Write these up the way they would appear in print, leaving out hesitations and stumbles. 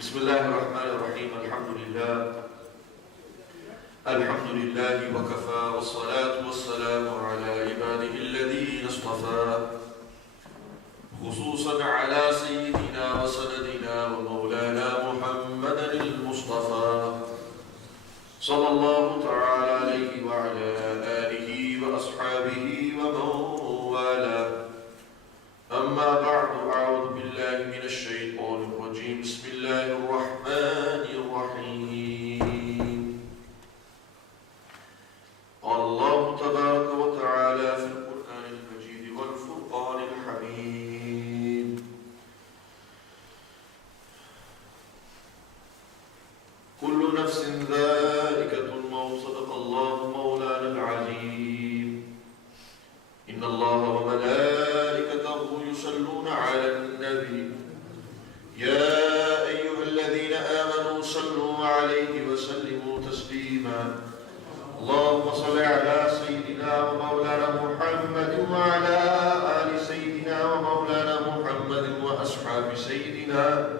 بسم الله الرحمن الرحيم الحمد لله وكفى والصلاة والسلام على عباده الذين اصطفى خصوصا على سيدنا وسندنا ومولانا محمد المصطفى صلى الله تعالى عليه وعلى آله وأصحابه ومن والاه. أما بعد، أعوذ بالله من الشيطان الرجيم. بسم الله الرحمن الرحيم. قال الله تبارك وتعالى في القرآن المجيد والفرقان الحميد: كل نفس ذائقة الموت، صدق الله مولانا العظيم. إن الله وملائكته يصلون على النبي يا أيها الذين آمنوا صلوا عليه وسلموا تسليما. اللهم صل على سيدنا ومولانا محمد وعلى آل سيدنا ومولانا محمد وأصحاب سيدنا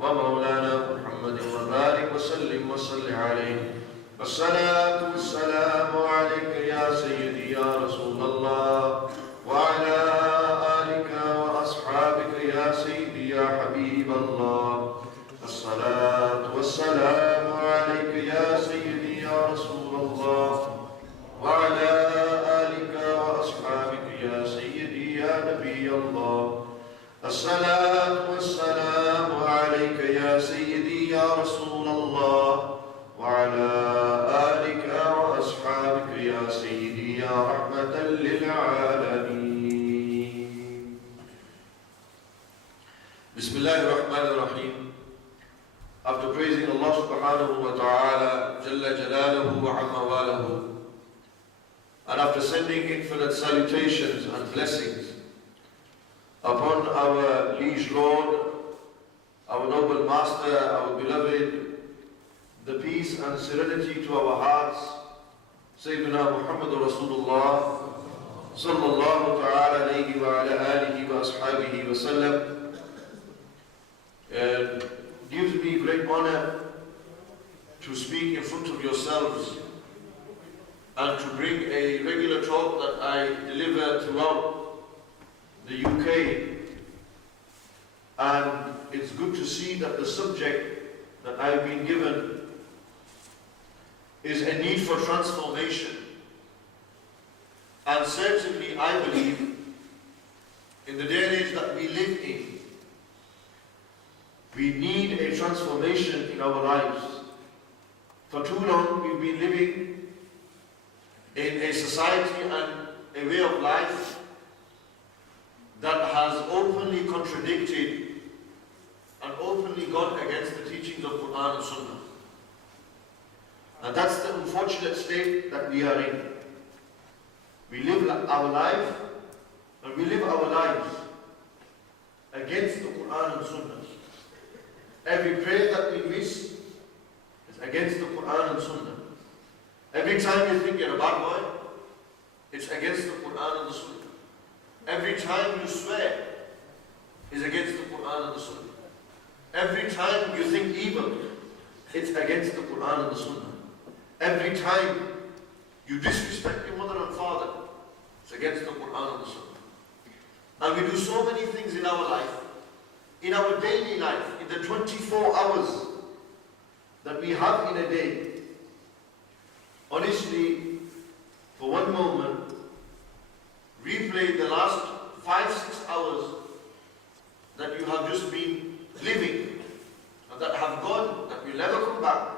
ومولانا محمد وبارك وسلم وصل عليه. الصلاة والسلام عليك يا سيدي يا رسول الله وعلى آلك وأصحابك يا سيدي يا حبيب الله. الصلاة والسلام عليك يا سيدي يا رسول الله وعلى آلك وأصحابك يا سيدي يا نبي الله. الصلاة والسلام عليك يا سيدي يا رسول الله وعلى آلك وأصحابك يا سيدي يا رحمة للعالمين. بسم الله الرحمن الرحيم. After praising Allah subhanahu wa ta'ala Jalla Jalaluhu wa Amma Walahu, and after sending infinite salutations and blessings upon our liege Lord, our noble Master, our beloved, the peace and serenity to our hearts, Sayyidina Muhammad Rasulullah sallallahu ta'ala alayhi wa ala alihi wa ashabihi wa sallam. It gives me great honor to speak in front of yourselves and to bring a regular talk that I deliver throughout the UK. And it's good to see that the subject that I've been given is a need for transformation. And certainly I believe in the day and age that we live in, we need a transformation in our lives. For too long we've been living in a society and a way of life that has openly contradicted and openly gone against the teachings of Quran and Sunnah. And that's the unfortunate state that we are in. We live our life, and we live our lives against the Quran and Sunnah. Every prayer that we miss is against the Quran and Sunnah. Every time you think you're a bad boy, it's against the Quran and the Sunnah. Every time you swear is against the Quran and the Sunnah. Every time you think evil, it's against the Quran and the Sunnah. Every time you disrespect your mother and father, it's against the Quran and the Sunnah. And we do so many things in our life, in our daily life, in the 24 hours that we have in a day. Honestly, for one moment, replay the last 5-6 hours that you have just been living and that have gone, that will never come back.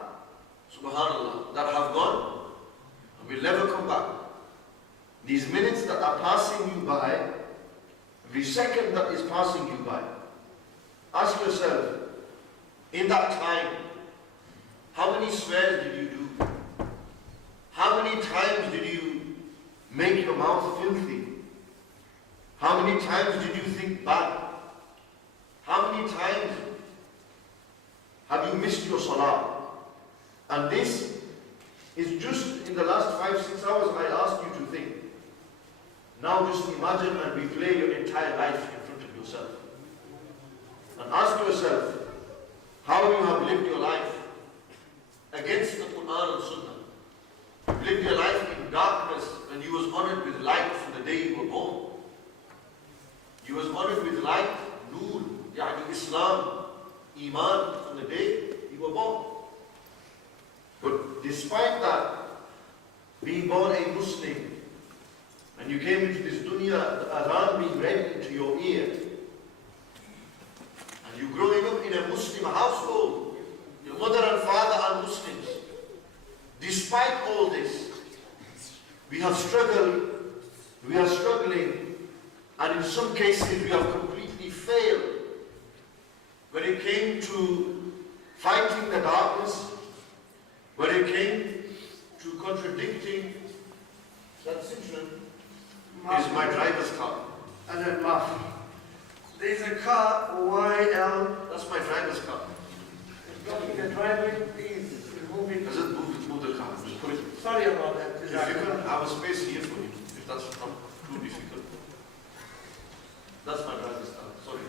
Subhanallah, that have gone and will never come back. These minutes that are passing you by, every second that is passing you by, ask yourself, in that time, how many swears did you do? How many times did you make your mouth filthy? How many times did you think bad? How many times have you missed your salah? And this is just in the last 5-6 hours I asked you to think. Now just imagine and replay your entire life in front of yourself. And ask yourself how you despite that, being born a Muslim, and you came into this dunya, the adhan being read into your ear, and you growing up in a Muslim household, your mother and father are Muslims. Despite all this, we have struggled, we are struggling, and in some cases we have completely failed. When it came to fighting the darkness, when it came to contradicting, that Citroen is my driver's car. And then Muff. There's a car, YL. That's my driver's car. It's blocking the driveway, please remove it. Does it move the car? Just put it. Sorry about that. If you can have a space here for you, if that's not too difficult. That's my driver's car. Sorry.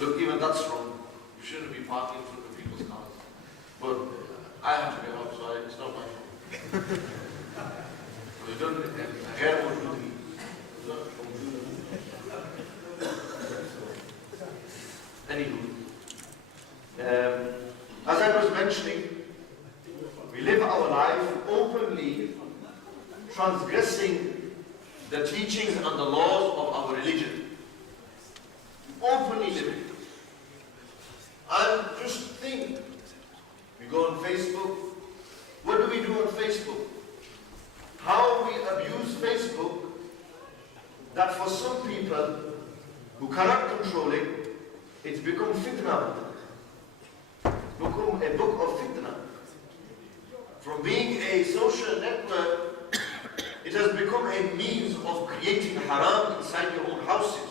Look, even that's wrong. You shouldn't be parking in front of people's cars. But I have to get out, so it's not my fault. We don't care what you do. Anywho, as I was mentioning, we live our life openly transgressing the teachings and the laws of our religion. Openly living. And just think, we go on Facebook. What do we do on Facebook? How we abuse Facebook, that for some people who cannot control it, it's become fitna. It's become a book of fitna. From being a social network, it has become a means of creating haram inside your own houses.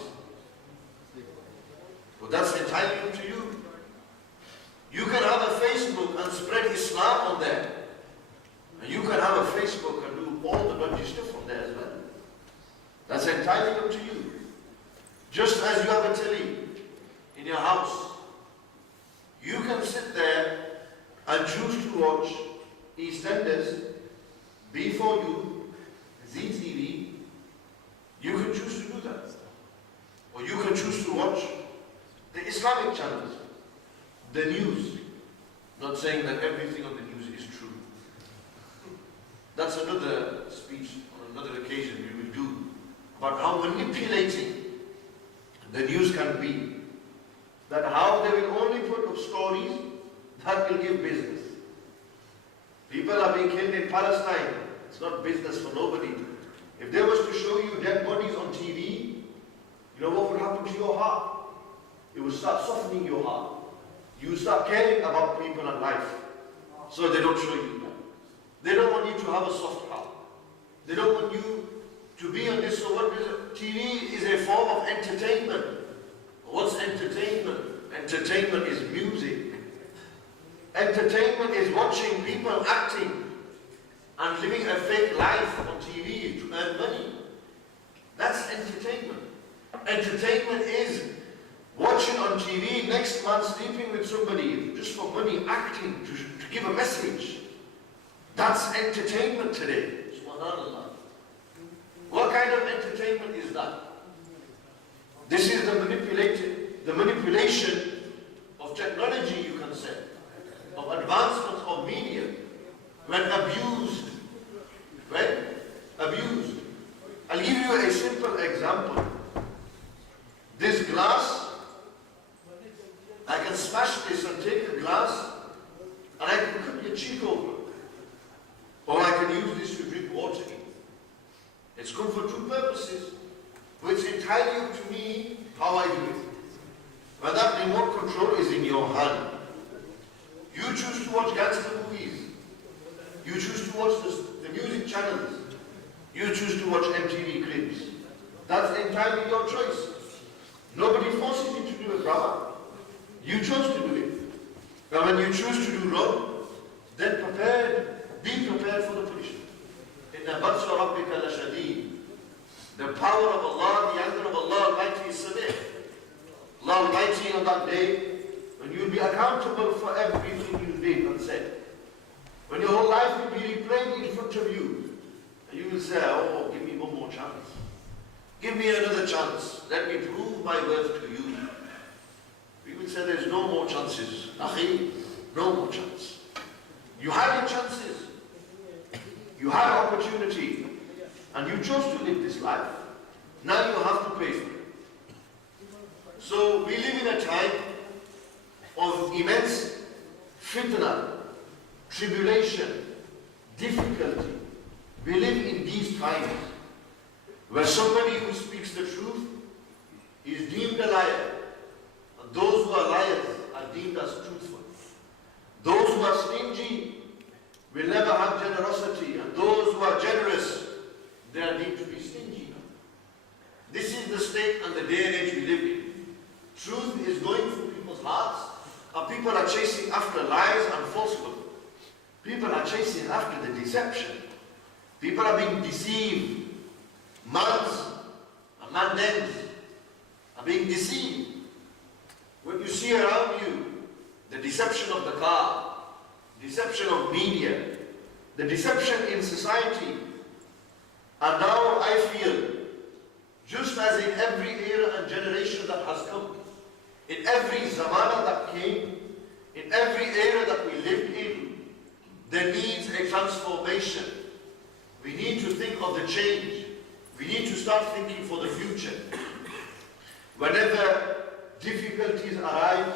But that's entirely to you. You can have a Facebook and spread Islam on there. And you can have a Facebook and do all the dodgy stuff on there as well. That's entirely up to you. Just as you have a telly in your house, you can sit there and choose to watch EastEnders, B4U, ZTV. You can choose to do that. Or you can choose to watch the Islamic channels, the news. Not saying that everything on the news is true. That's another speech on another occasion we will do about how manipulating the news can be. That how they will only put up stories that will give business. People are being killed in Palestine. It's not business for nobody. If they was to show you dead bodies on TV, you know what would happen to your heart? It would start softening your heart. You would start caring about people and life. So they don't show you that. They don't want you to have a soft heart. They don't want you to be on this. So what is it? TV is a form of entertainment. What's entertainment? Entertainment is music. Entertainment is watching people acting and living a fake life on TV to earn money. That's entertainment. Entertainment is watching on TV next man sleeping with somebody just for money, acting to give a message. That's entertainment today. Subhanallah. What kind of entertainment is that? This is the manipulation of technology, you can say, of advancement of media, when abused. When abused. I'll give you a simple example. This glass, I can smash this and take the glass and I can cut your cheek open. Or I can use this to drink water in. It's good for two purposes. But it's entirely up to me how I do it. But that remote control is in your hand. You choose to watch gangster movies. You choose to watch the music channels. You choose to watch MTV clips. That's entirely your choice. Nobody forces you to do it, brother. You chose to do it. Now when you choose to do wrong, then be prepared for the punishment. Inna batsha rabbika lashadid. The power of Allah, the anger of Allah Almighty is severe. Allah Almighty on that day, when you will be accountable for everything you did and said. When your whole life will be replayed in front of you, and you will say, oh, give me one more chance. Give me another chance. Let me prove my worth to you. We will say there's no more chances. Akhi, no more chance. You had your chances. You had an opportunity and you chose to live this life. Now you have to pay for it. So we live in a time of immense fitna, tribulation, difficulty. We live in these times where somebody who speaks the truth is deemed a liar, and those who are liars are deemed as truthful. Those who are stingy will never have generosity, and those who are generous, they are deemed to be stingy. This is the state and the day and age we live in. Truth is going through people's hearts, and people are chasing after lies and falsehood. People are chasing after the deception. People are being deceived. Mans and mandens are being deceived. What you see around you, the deception of the car, deception of media, the deception in society. And now I feel, just as in every era and generation that has come, in every zamana that came, in every era that we lived in, there needs a transformation. We need to think of the change. We need to start thinking for the future. Whenever difficulties arise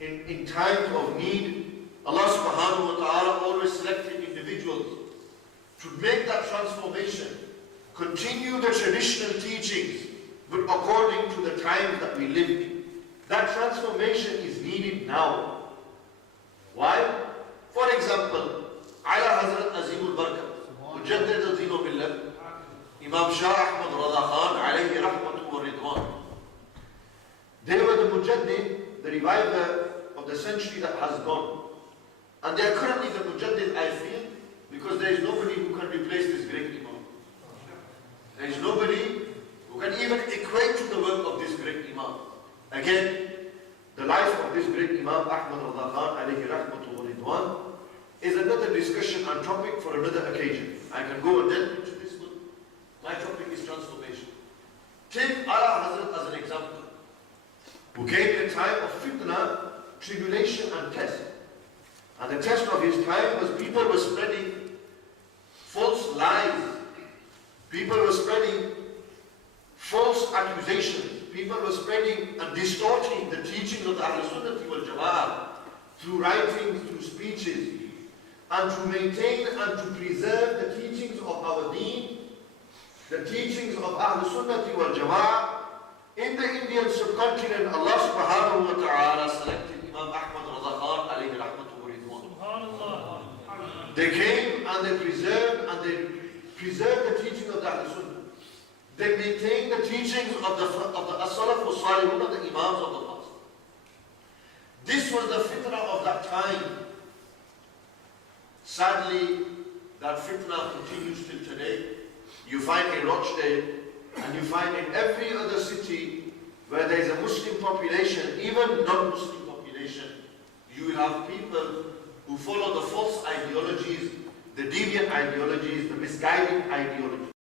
in times of need, Allah subhanahu wa ta'ala always selected individuals to make that transformation, continue the traditional teachings, but according to the times that we live in. That transformation is needed now. Why? For example, Ala Hazrat Azim al-Barkat, Mujaddid al-Dino Billah, Imam Shah Ahmad Rada Khan, alayhi rahmatu wa ridwan. They were the Mujaddid, the reviver of the century that has gone. And they are currently the Mujaddid, I feel, because there is nobody who can replace this great Imam. There is nobody who can even equate to the work of this great Imam. Again, the life of this great Imam Ahmad Rada Khan, alayhi rahmatu wa ridwan, is another discussion and topic for another occasion. I can go and delve into this one. My topic is transformation. Take Ala Hazrat as an example, who came in a time of fitna, tribulation and test. And the test of his time was people were spreading false lies. People were spreading false accusations. People were spreading and distorting the teachings of the Ahlul Sunnah wal Jama'ah through writings, through speeches. And to maintain and to preserve the teachings of our deen, the teachings of Ahlul Sunnah wal Jama'ah, in the Indian subcontinent, Allah subhanahu wa ta'ala selected Imam Ahmad Rada Khan alayhi rahmatu wa ridwan. They came and they preserved the teaching of the Ahlul Sunnah. They maintained the teachings of the As-Salaf wa Salihun, of the Imams of the past. This was the fitna of that time. Sadly, that fitna continues till today. You find in Rochdale, and you find in every other city where there is a Muslim population, even non-Muslim population, you will have people who follow the false ideologies, the deviant ideologies, the misguided ideologies.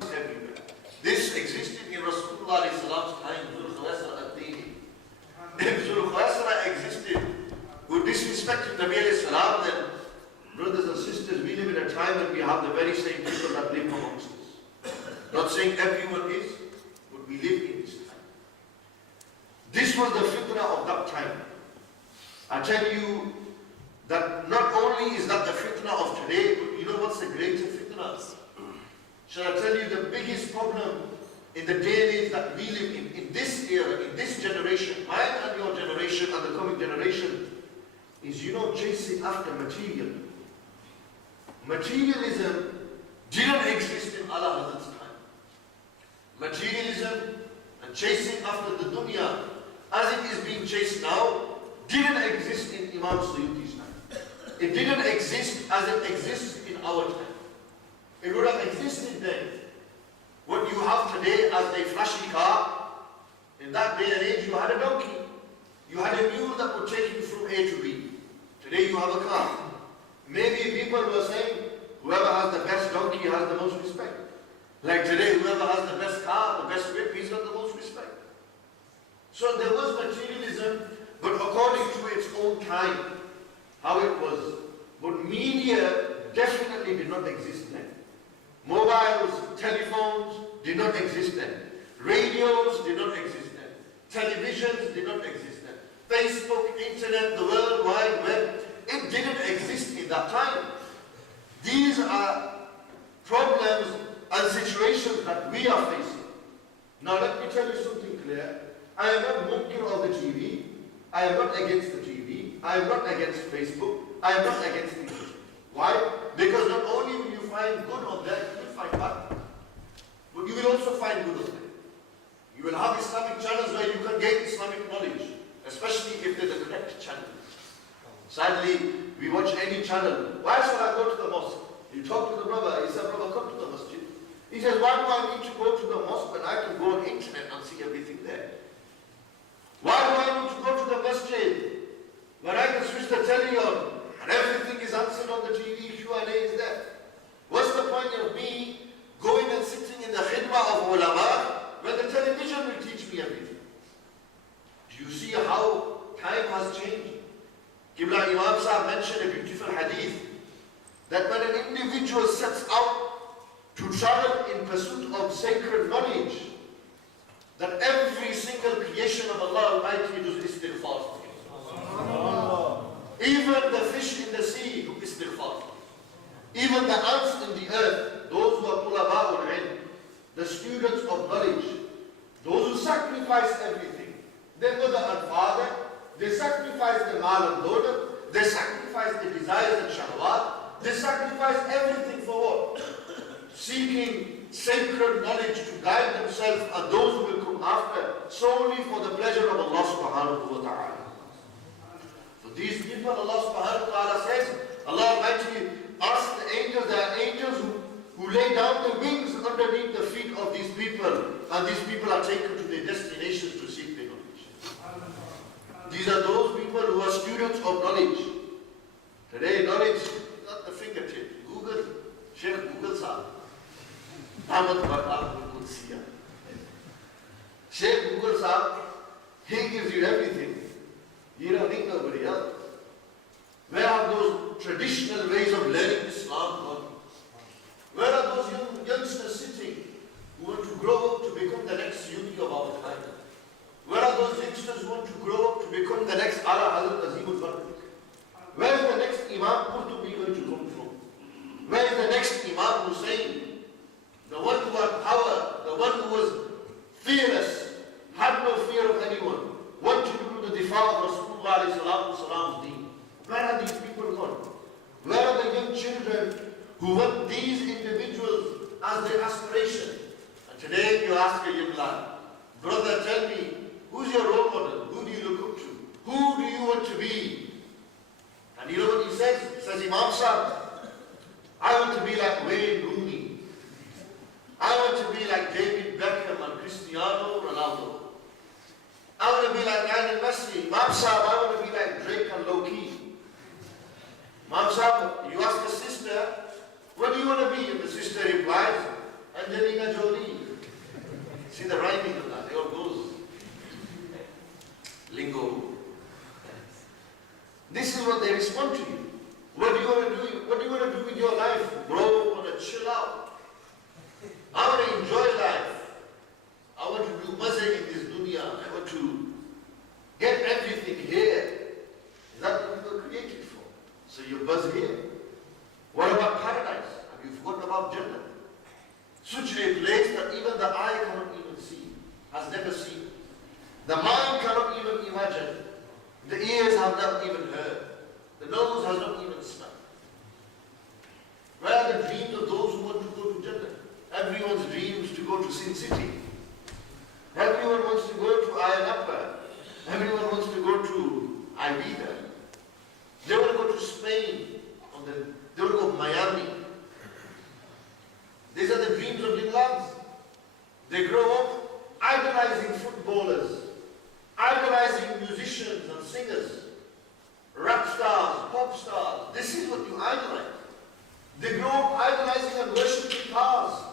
Everywhere. This existed in Rasulullah's time, Dhul Khawasra ad-Dini. If Dhul Khawasra existed, who disrespected Nabi alayhi salam, then brothers and sisters, we live in a time when we have the very same people that live amongst us. Not saying everyone is, but we live in this time. This was the fitna of that time. I tell you that not only is that the fitna of today, but you know what's the greater fitna? Shall I tell you the biggest problem in the day and age that we live in this era, in this generation, mine and your generation and the coming generation, is, chasing after material. Materialism didn't exist in Allah Hazrat's time. Materialism and chasing after the dunya, as it is being chased now, didn't exist in Imam Suyuti's time. It didn't exist as it exists in our time. It would have existed then. What you have today as a flashy car, in that day and age you had a donkey. You had a mule that would take you from A to B. Today you have a car. Maybe people were saying, whoever has the best donkey has the most respect. Like today, whoever has the best car, the best whip, he's got the most respect. So there was materialism, but according to its own time, how it was. But media definitely did not exist then. Mobiles, telephones did not exist then. Radios did not exist then. Televisions did not exist then. Facebook, internet, the World Wide Web, it didn't exist in that time. These are problems and situations that we are facing. Now let me tell you something clear. I am not munkir of the TV. I am not against the TV. I am not against Facebook. I am not against it. Why? Because not only will you find good on there, you will find bad. But you will also find good on there. You will have Islamic channels where you can gain Islamic knowledge, especially if they're the correct channel. Sadly, we watch any channel. Why should I go to the mosque? You talk to the brother, he said, brother, come to the masjid. He says, why do I need to go to the mosque when I can go on the internet and see everything there? Why do I need to go to the masjid when I can switch the telly on and everything is answered on the TV, Q&A is there? What's the point of me going and sitting in the khidmah of ulama when the television will teach me everything? Do you see how time has changed? Qibla Imam Sahib mentioned a beautiful hadith that when an individual sets out to travel in pursuit of sacred knowledge, that every single creation of Allah Almighty does istighfar for him. Even the fish in the sea do istighfar. Even the ants in the earth, those who are tulaba'ul ilm, the students of knowledge, those who sacrifice everything, their mother and father, they sacrifice the mal and dawlat, they sacrifice the desires and shahwat, they sacrifice everything for what? Seeking sacred knowledge to guide themselves and those who will come after, solely for the pleasure of Allah subhanahu wa ta'ala. So these people, Allah subhanahu wa ta'ala says, Allah Almighty asks the angels, there are angels who lay down the wings underneath the feet of these people, and these people are taken to their destinations to seek their knowledge. These are those people who are students of knowledge. Today, knowledge is at the fingertip. Google, Sheikh Google Sahib. Sheikh Google Sahib, he gives you everything. You don't need nobody else. Where are those traditional ways of learning Islam gone? Where are those youngsters sitting who want to grow up to become the next Sunni of our time? Where are those youngsters who want to grow up to become the next Ala Hazrat Azimul Bardik? Where is the next Imam Qurtubi going to come from? Where is the next Imam Hussain? The one who had power, the one who was fearless, had no fear of anyone, wanted to do the difa of Rasulullah's deen. Where are these people gone? Where are the young children who want these individuals as their aspiration? And today you ask a young lad, brother, tell me, who's your role model? Who do you look up to? Who do you want to be? And you know what he says? He says, Imam Sahib, I want to be like Wayne Rooney. I want to be like David Beckham and Cristiano Ronaldo. I want to be like Lionel Messi. Imam Sahib, I want to be like Drake and Loki. Imam Sahib, you ask the sister, what do you want to be? And the sister replies, Angelina Jolie. See the rhyming of that, it all goes. Lingo. This is what they respond to you. What do you want to do? What do you want to do with your life? Bro, I want to chill out. I want to enjoy life. I want to do mazah in this dunya. I want to get everything here. Is that what you were created for? So you buzz here. What about paradise? Have you forgotten about Jannah? Such a place that even the eye cannot even see, has never seen. The mind cannot even imagine. The ears have not even heard. The nose has not even smelled. Where are the dreams of those who want to go to Jannah? Everyone's dreams to go to Sin City. Everyone wants to go to Ayalapa. Everyone wants to go to Ibiza. They want to go to Spain. They want to go to Miami. These are the dreams of young lads. They grow up idolizing footballers, idolizing musicians and singers, rap stars, pop stars. This is what you idolize. They grow up idolizing and worshipping cars.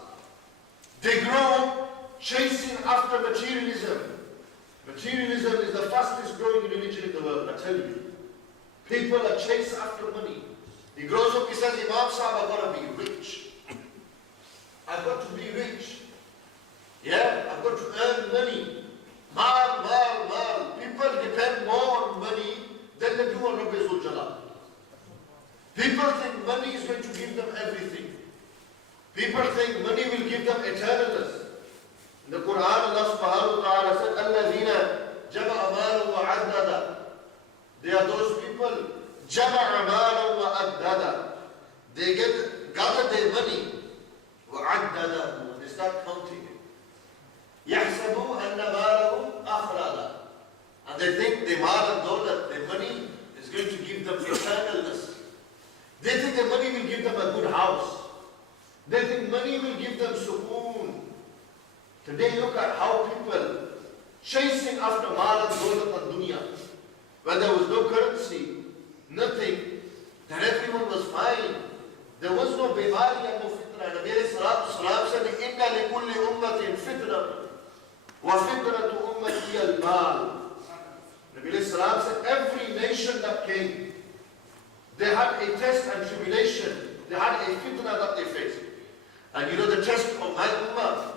They grow up chasing after materialism. Materialism is the fastest growing religion in the world, I tell you. People are chasing after money. He grows up, he says, Imam Sahib, I've got to be rich. I've got to be rich. Yeah, I've got to earn money. Mal, mal, mal. People depend more on money than they do on Rabbi Zul Jalal. People think money is going to give them everything. People think money will give them eternalness. In the Quran, Allah subhanahu wa ta'ala said, الَّذِينَ جَمَعَ مَالًا وَعَدَّدًا. They are those people, جَمَعَ مَالًا وَعَدَّدًا. They gather their money, وَعَدَّدًا. They start counting it. يَحْسَبُوا أَنَّ مَالَهُ أَخْرَدًا. And they think their mal and dawlat, their money is going to give them eternalness. They think their money will give them a good house. They think money will give them sukoon. Today look at how people chasing after mal and dawlat and dunya. When there was no currency, nothing, that everyone was fine. There was no bimari and no fitna. Nabi alayhi salatu salam said, Inna li kulli ummatin fitna wa fitnatu ummati al-mal. Nabi alayhi salam said, every nation that came, they had a test and tribulation. They had a fitna that they faced. And you know the test of my ummah,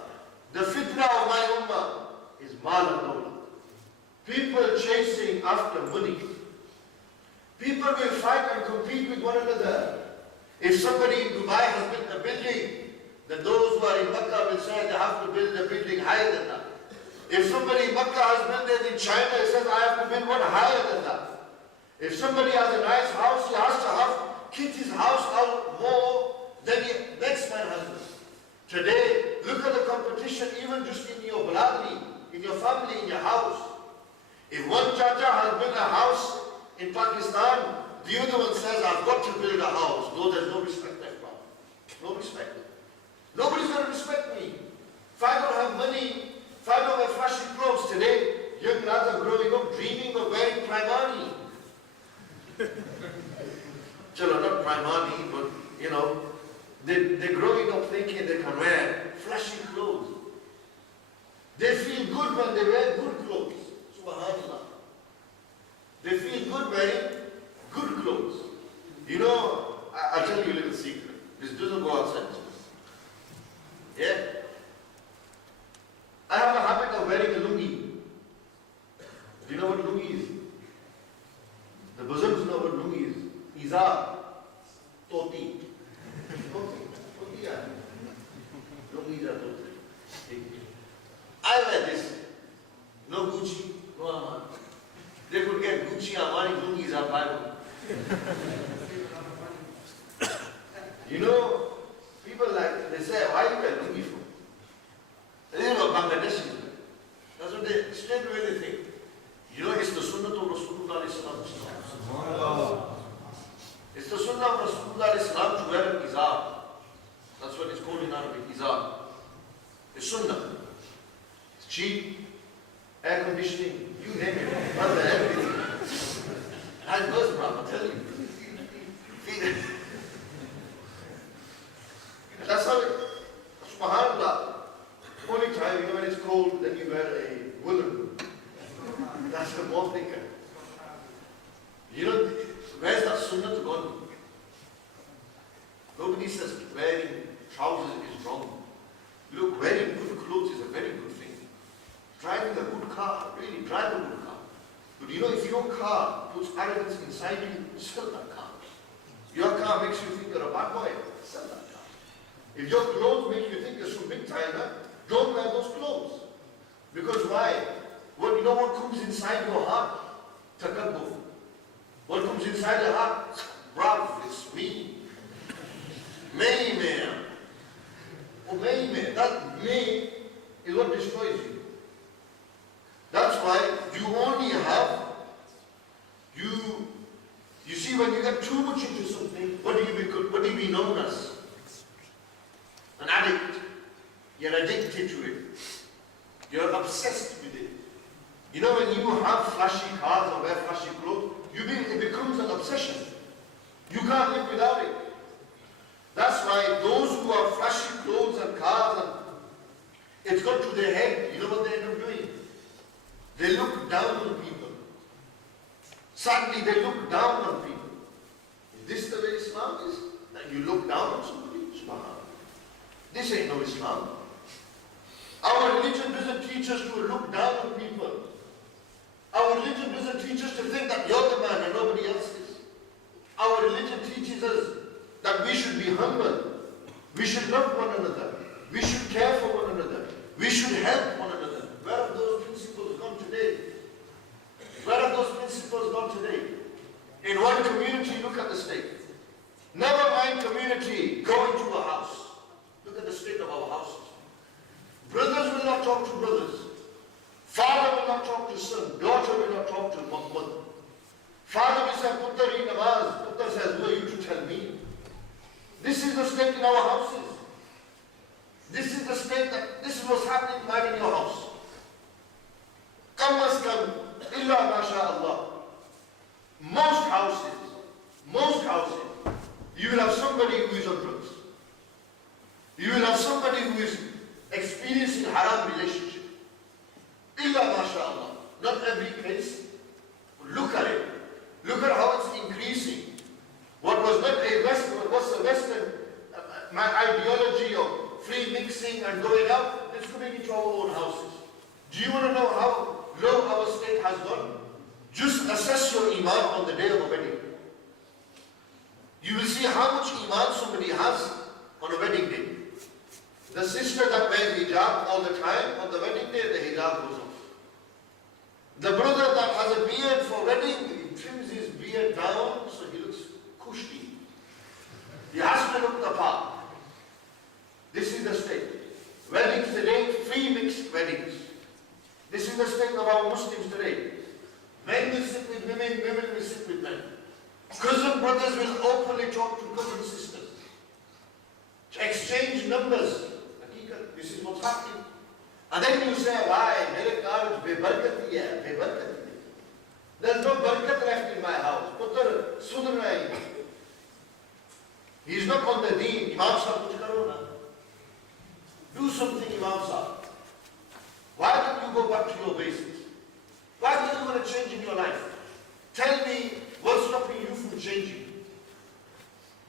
the fitna of my ummah is mal and dawla. People chasing after money. People will fight and compete with one another. If somebody in Dubai has built a building, then those who are in Makkah will say they have to build a building higher than that. If somebody in Makkah has built it in China, he says I have to build one higher than that. If somebody has a nice house, he has to have kit his house out more than the next man has. Today, look at the competition even just in your biladri, in your family, in your house. If one chacha has built a house in Pakistan, the other one says, I've got to build a house. No, there's no respect there, bro. No respect. Nobody's going to respect me. If I don't have money, if I don't wear flashy clothes today, young lads are growing up dreaming of wearing primani. Chalo, not primani, but you know, they're growing up thinking they can wear flashy clothes. They feel good when they wear good clothes. Subhanallah. They feel good wearing good clothes. You know, I'll tell you a little secret. This doesn't go outside. Yeah? I have a habit of wearing a lungi. Do you know what lungi is? The Buzurbs know what lungi is. Izar. Toti. Toti, yeah. Lungis are toti. I wear this. No Gucci, no Armani. They could get Gucci, Armani, lungis are Bible. You know, people like, they say, why you wear lungi for? They know Bangladeshis. That's what they, straight away they think. You know, it's the sunnah of Rasulullah sallallahu. It's the sunnah of Rasulullah sallallahu to wear an izar. That's what it's called in Arabic, izar. It's sunnah. It's cheap, air conditioning, you name it, rather everything. And goes, bro, I tell you. That's how it, subhanallah. Only time, you know, when it's cold, then you wear a woolen. That's the more thinker. You know, where's that sunnah gone? Nobody says wearing trousers is wrong. Look, wearing good clothes is a very good thing. Driving a good car, really drive a good car. But you know, if your car puts arrogance inside you, sell that car. Your car makes you think you're a bad boy, sell that car. If your clothes make you think you're some big timer, don't wear those clothes. Because why? Well, you know what comes inside your heart? Takabbur. What comes inside your heart? Bruv, it's me. Me. Oh, me. That me is what destroys you. That's why you only have, you see, when you get too much into something, what do you be known as? An addict. You're addicted to it. You're obsessed with it. You know, when you have flashy cars or wear flashy clothes, it becomes an obsession. You can't live without it. That's why those who have flashy clothes and cars, and it's got to their head, you know what they end up doing? They look down on people. Sadly, they look down on people. this the way Islam is? And you look down on somebody? Subhanallah. This ain't no Islam. Our religion doesn't teach us to look down on people. Our religion doesn't teach us to think that you're the man and nobody else is. Our religion teaches us that we should be humble. We should love one another. We should care for one another. We should help one another. Where have those principles gone today? Where have those principles gone today? In one community, look at the state. Never mind community, go into a house. Look at the state of our houses. Brothers will not talk to brothers. Father will not talk to son. Daughter will not talk to mother. Father will say, Putter in namaz. Putter says, who are you to tell me? This is the state in our houses. This is the state that, this is what's happening in your house. Kam as kam, illa masha'Allah. Most houses, you will have somebody who is on drugs. You will have somebody who is experiencing haram relationship. Illa masha'Allah. Not every case. Look at it. Look at how it's increasing. What was not a Western, what's a Western my ideology of free mixing and going out, it's coming into our own houses. Do you want to know how low our state has gone? Just assess your Imam on the day of a wedding. You will see how much Iman somebody has on a wedding day. The sister that wears hijab all the time, on the wedding day the hijab goes off. The brother that has a beard for wedding, he trims his beard down so he looks kushti. He has to look the part. This is the state. Weddings today, free mixed weddings. This is the state of our Muslims today. Men will sit with women, women will sit with men. Cousin brothers will openly talk to cousin sisters. To exchange numbers. This is what's happening. And then you say, why? There's no barakat left in my house. Putter, sudhar. He is not on the deen. Imam Sahib, kuch karo na. Do something, Imam Sahib. Why don't you go back to your basics? Why do you want to change in your life? Tell me what's stopping you from changing.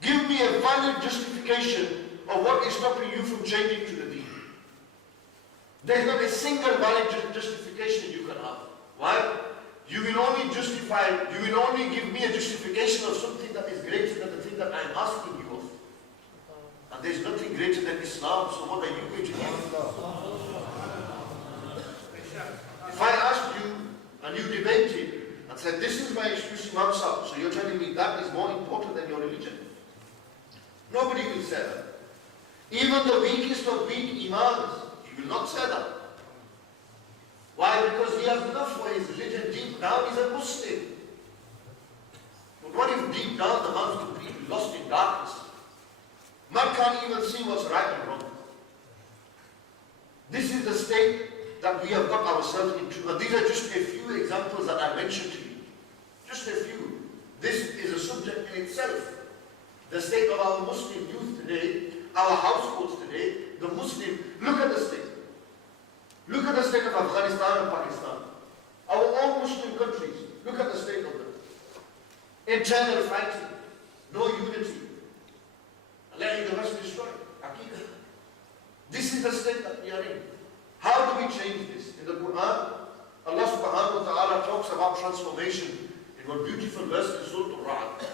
Give me a valid justification of what is stopping you from changing to the deen. There's not a single valid justification you can have. Why? You will only give me a justification of something that is greater than the thing that I'm asking you of. And there's nothing greater than Islam, so what are you going to do? If I asked you and you debated and said, this is my excuse, Imam Sahib, so you're telling me that is more important than your religion? Nobody will say that. Even the weakest of weak imams, he will not say that. Why? Because he has enough for his religion. Deep down he's a Muslim. But what if deep down the man's completely lost in darkness? Man can't even see what's right and wrong. This is the state that we have got ourselves into. And these are just a few examples that I mentioned to you. Just a few. This is a subject in itself. The state of our Muslim youth today, our households today, the Muslim, look at the state. Look at the state of Afghanistan and Pakistan. Our own Muslim countries, look at the state of them. Internal fighting, no unity. Letting the West destroy. Aqidah. This is the state that we are in. How do we change this? In the Quran, Allah subhanahu wa ta'ala talks about transformation in one beautiful verse in Surah Al-Ra'd.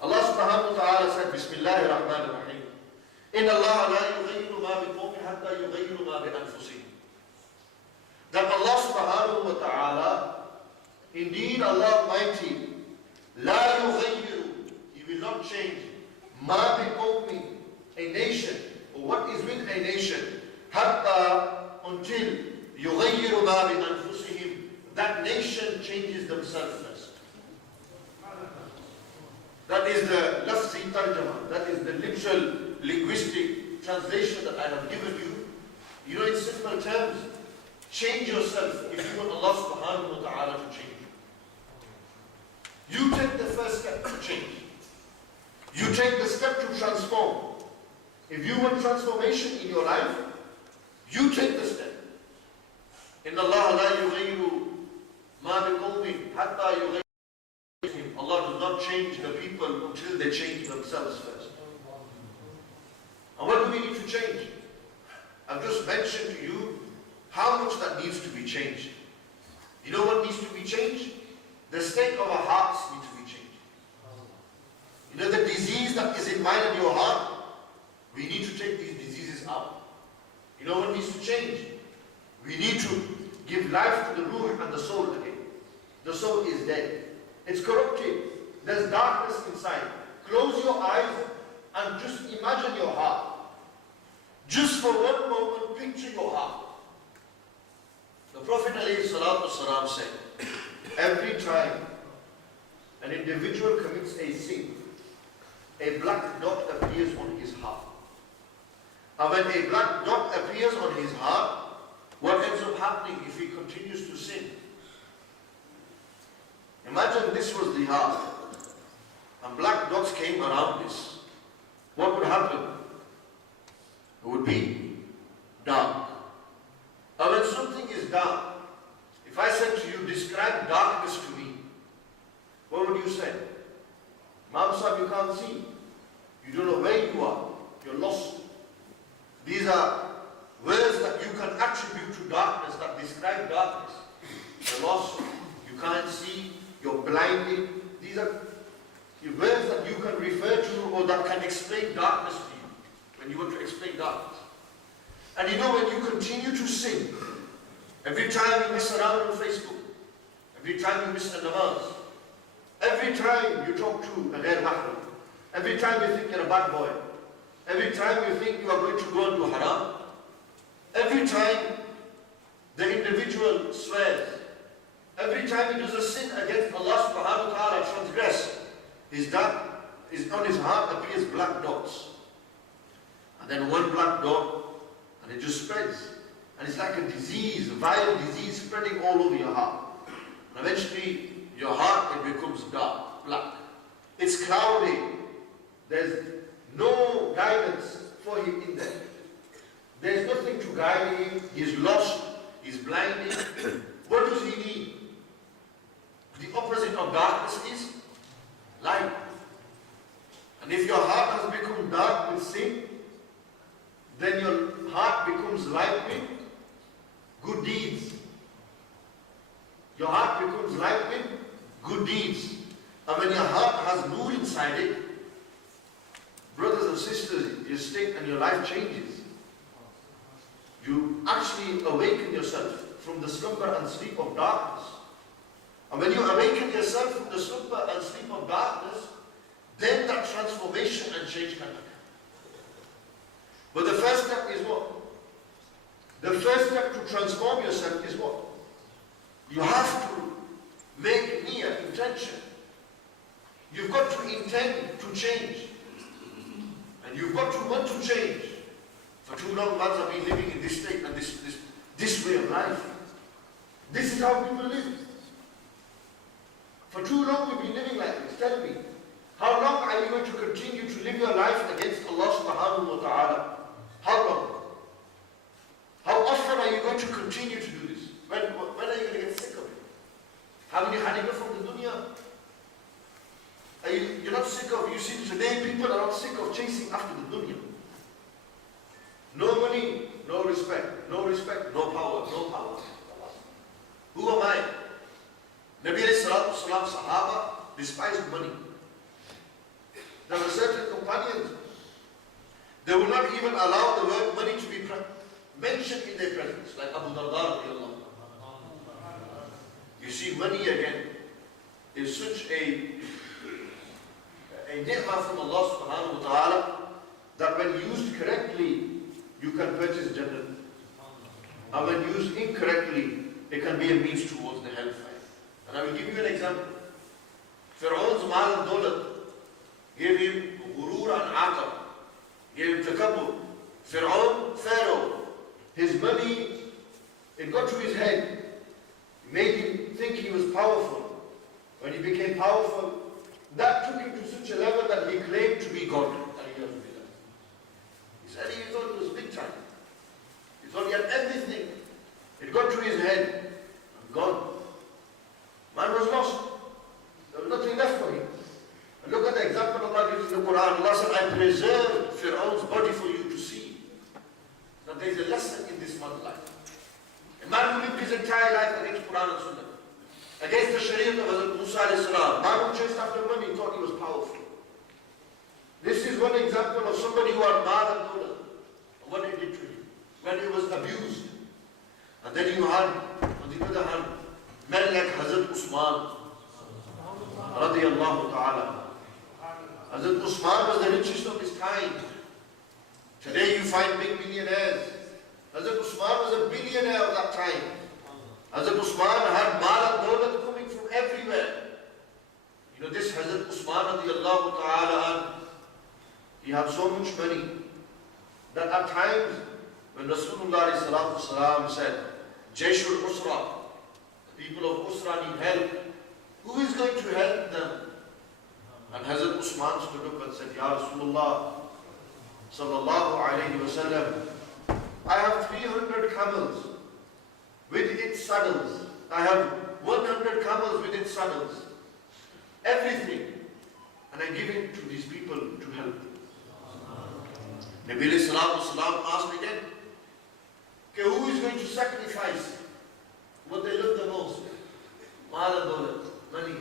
Allah subhanahu wa ta'ala said, Bismillahir Rahmanir Rahim. Inna Allah la yughayyiru ma biqawmin hatta yughayyiru ma bi anfusihim. That Allah subhanahu wa ta'ala, indeed Allah Almighty, la yughayyiru, He will not change, ma biqawmin, a nation, or what is with a nation, hatta, until yughayyiru ma bi anfusihim, that nation changes themselves first. That is the lafzi tarjama, that is the literal linguistic translation that I have given you. You know, in simple terms, change yourself if you want Allah subhanahu wa ta'ala to change you. You take the first step to change. You take the step to transform. If you want transformation in your life, you take the step. Inna Allah la yughayyiru ma biqawmin hatta yughayyiru. Allah Allah does not change the people until they change themselves first. And what do we need to change? I've just mentioned to you how much that needs to be changed. You know what needs to be changed? The state of our hearts needs to be changed. You know the disease that is in mind in your heart? We need to take these diseases out. You know what needs to change? We need to give life to the ruh and the soul again. The soul is dead. It's corrupted. There's darkness inside. Close your eyes and just imagine your heart. Just for one moment, picture your heart. The Prophet ﷺ said, every time an individual commits a sin, a black dot appears on his heart. And when a black dot appears on his heart, what ends up happening if he continues to sin? Imagine this was the heart, and black dots came around this. What would happen? It would be dark. And when something is dark, if I said to you, describe darkness to me, what would you say? Imam Sahib, you can't see. You don't know where you are. You're lost. These are words that you can attribute to darkness, that describe darkness. You're lost. You can't see. You're blinded. These are words that you can refer to or that can explain darkness to you when you want to explain darkness. And you know, when you continue to sin, every time you mess around on Facebook, every time you miss a namaz, every time you talk to a ghair mahram, every time you think you're a bad boy, every time you think you are going to go into haram, every time the individual swears, every time he does a sin against Allah subhanahu wa ta'ala, transgress, on his heart appears black dots. And then one black dot, and it just spreads. And it's like a disease, a viral disease spreading all over your heart. And eventually, your heart, it becomes dark, black. It's cloudy. There's no guidance for him in there. There's nothing to guide him. He's lost. He's blinded. What does he need? The opposite of darkness is light. And if your heart has become dark with sin, then your heart becomes light with good deeds. Your heart becomes light with good deeds. And when your heart has nur inside it, brothers and sisters, your state and your life changes. You actually awaken yourself from the slumber and sleep of darkness. And when you awaken yourself from the slumber and sleep of darkness, then that transformation and change can happen. But the first step is what? The first step to transform yourself is what? You have to make niyyah, intention. You've got to intend to change. And you've got to want to change. For too long, months have been living in this state and this way of life. This is how people live. For too long we've been living like this. Tell me, how long are you going to continue to live your life against Allah subhanahu wa ta'ala? How long? How often are you going to continue to do this? When are you going to get sick of it? Haven't you had enough from the dunya? You're not sick of, you see today people are not sick of chasing after the dunya. No money, no respect, no power, no power. Who am I? Nabi alayhi salatu wasalam, Sahaba despised money. There were certain companions, they would not even allow the word money to be mentioned in their presence, like Abu Darda radiallahu anhu. You see, money again is such a ni'mah from Allah subhanahu wa ta'ala that when used correctly, you can purchase Jannah. And when used incorrectly, it can be a means towards the hellfire. And I will give you an example. Fir'aun's mal and dawlat gave him ghurur and aqab, gave him takabbur. Pharaoh, his money, it got to his head, made him think he was powerful. When he became powerful, that took him to such a level that he claimed to be God. He said he thought it was big time. He thought he had everything. It got to his head and gone. Man was lost. There was nothing left for him. Quran, Allah said, I preserved Fir'aun's body for you to see. Now there is a lesson in this man's life. A man who lived his entire life against Quran and Sunnah, against the Sharia of Hazrat Musa alayhi salam, man who chased after money, thought he was powerful. This is one example of somebody who had mal and dawla, what it did to him, when he was abused. And then you had, on the other hand, men like Hazrat Usman, radiyallahu ta'ala. Hazrat Usman was the richest of his time. Today you find big millionaires. Hazrat Usman was a billionaire of that time. Hazrat Usman had mal and dawlat coming from everywhere. You know this Hazrat Usman radiyallahu ta'ala, he had so much money that at times when Rasulullah sallallahu alaihi wasallam said, Jayshul Usra, the people of Usra need help, who is going to help them? And Hazrat Usman stood up and said, Ya Rasulullah sallallahu alayhi wasallam, I have 300 camels with its saddles. I have 100 camels with its saddles. Everything. And I give it to these people to help. Nabi alayhi salatu wasalam asked again, okay, who is going to sacrifice what they love the most? Mal and dawlat, money.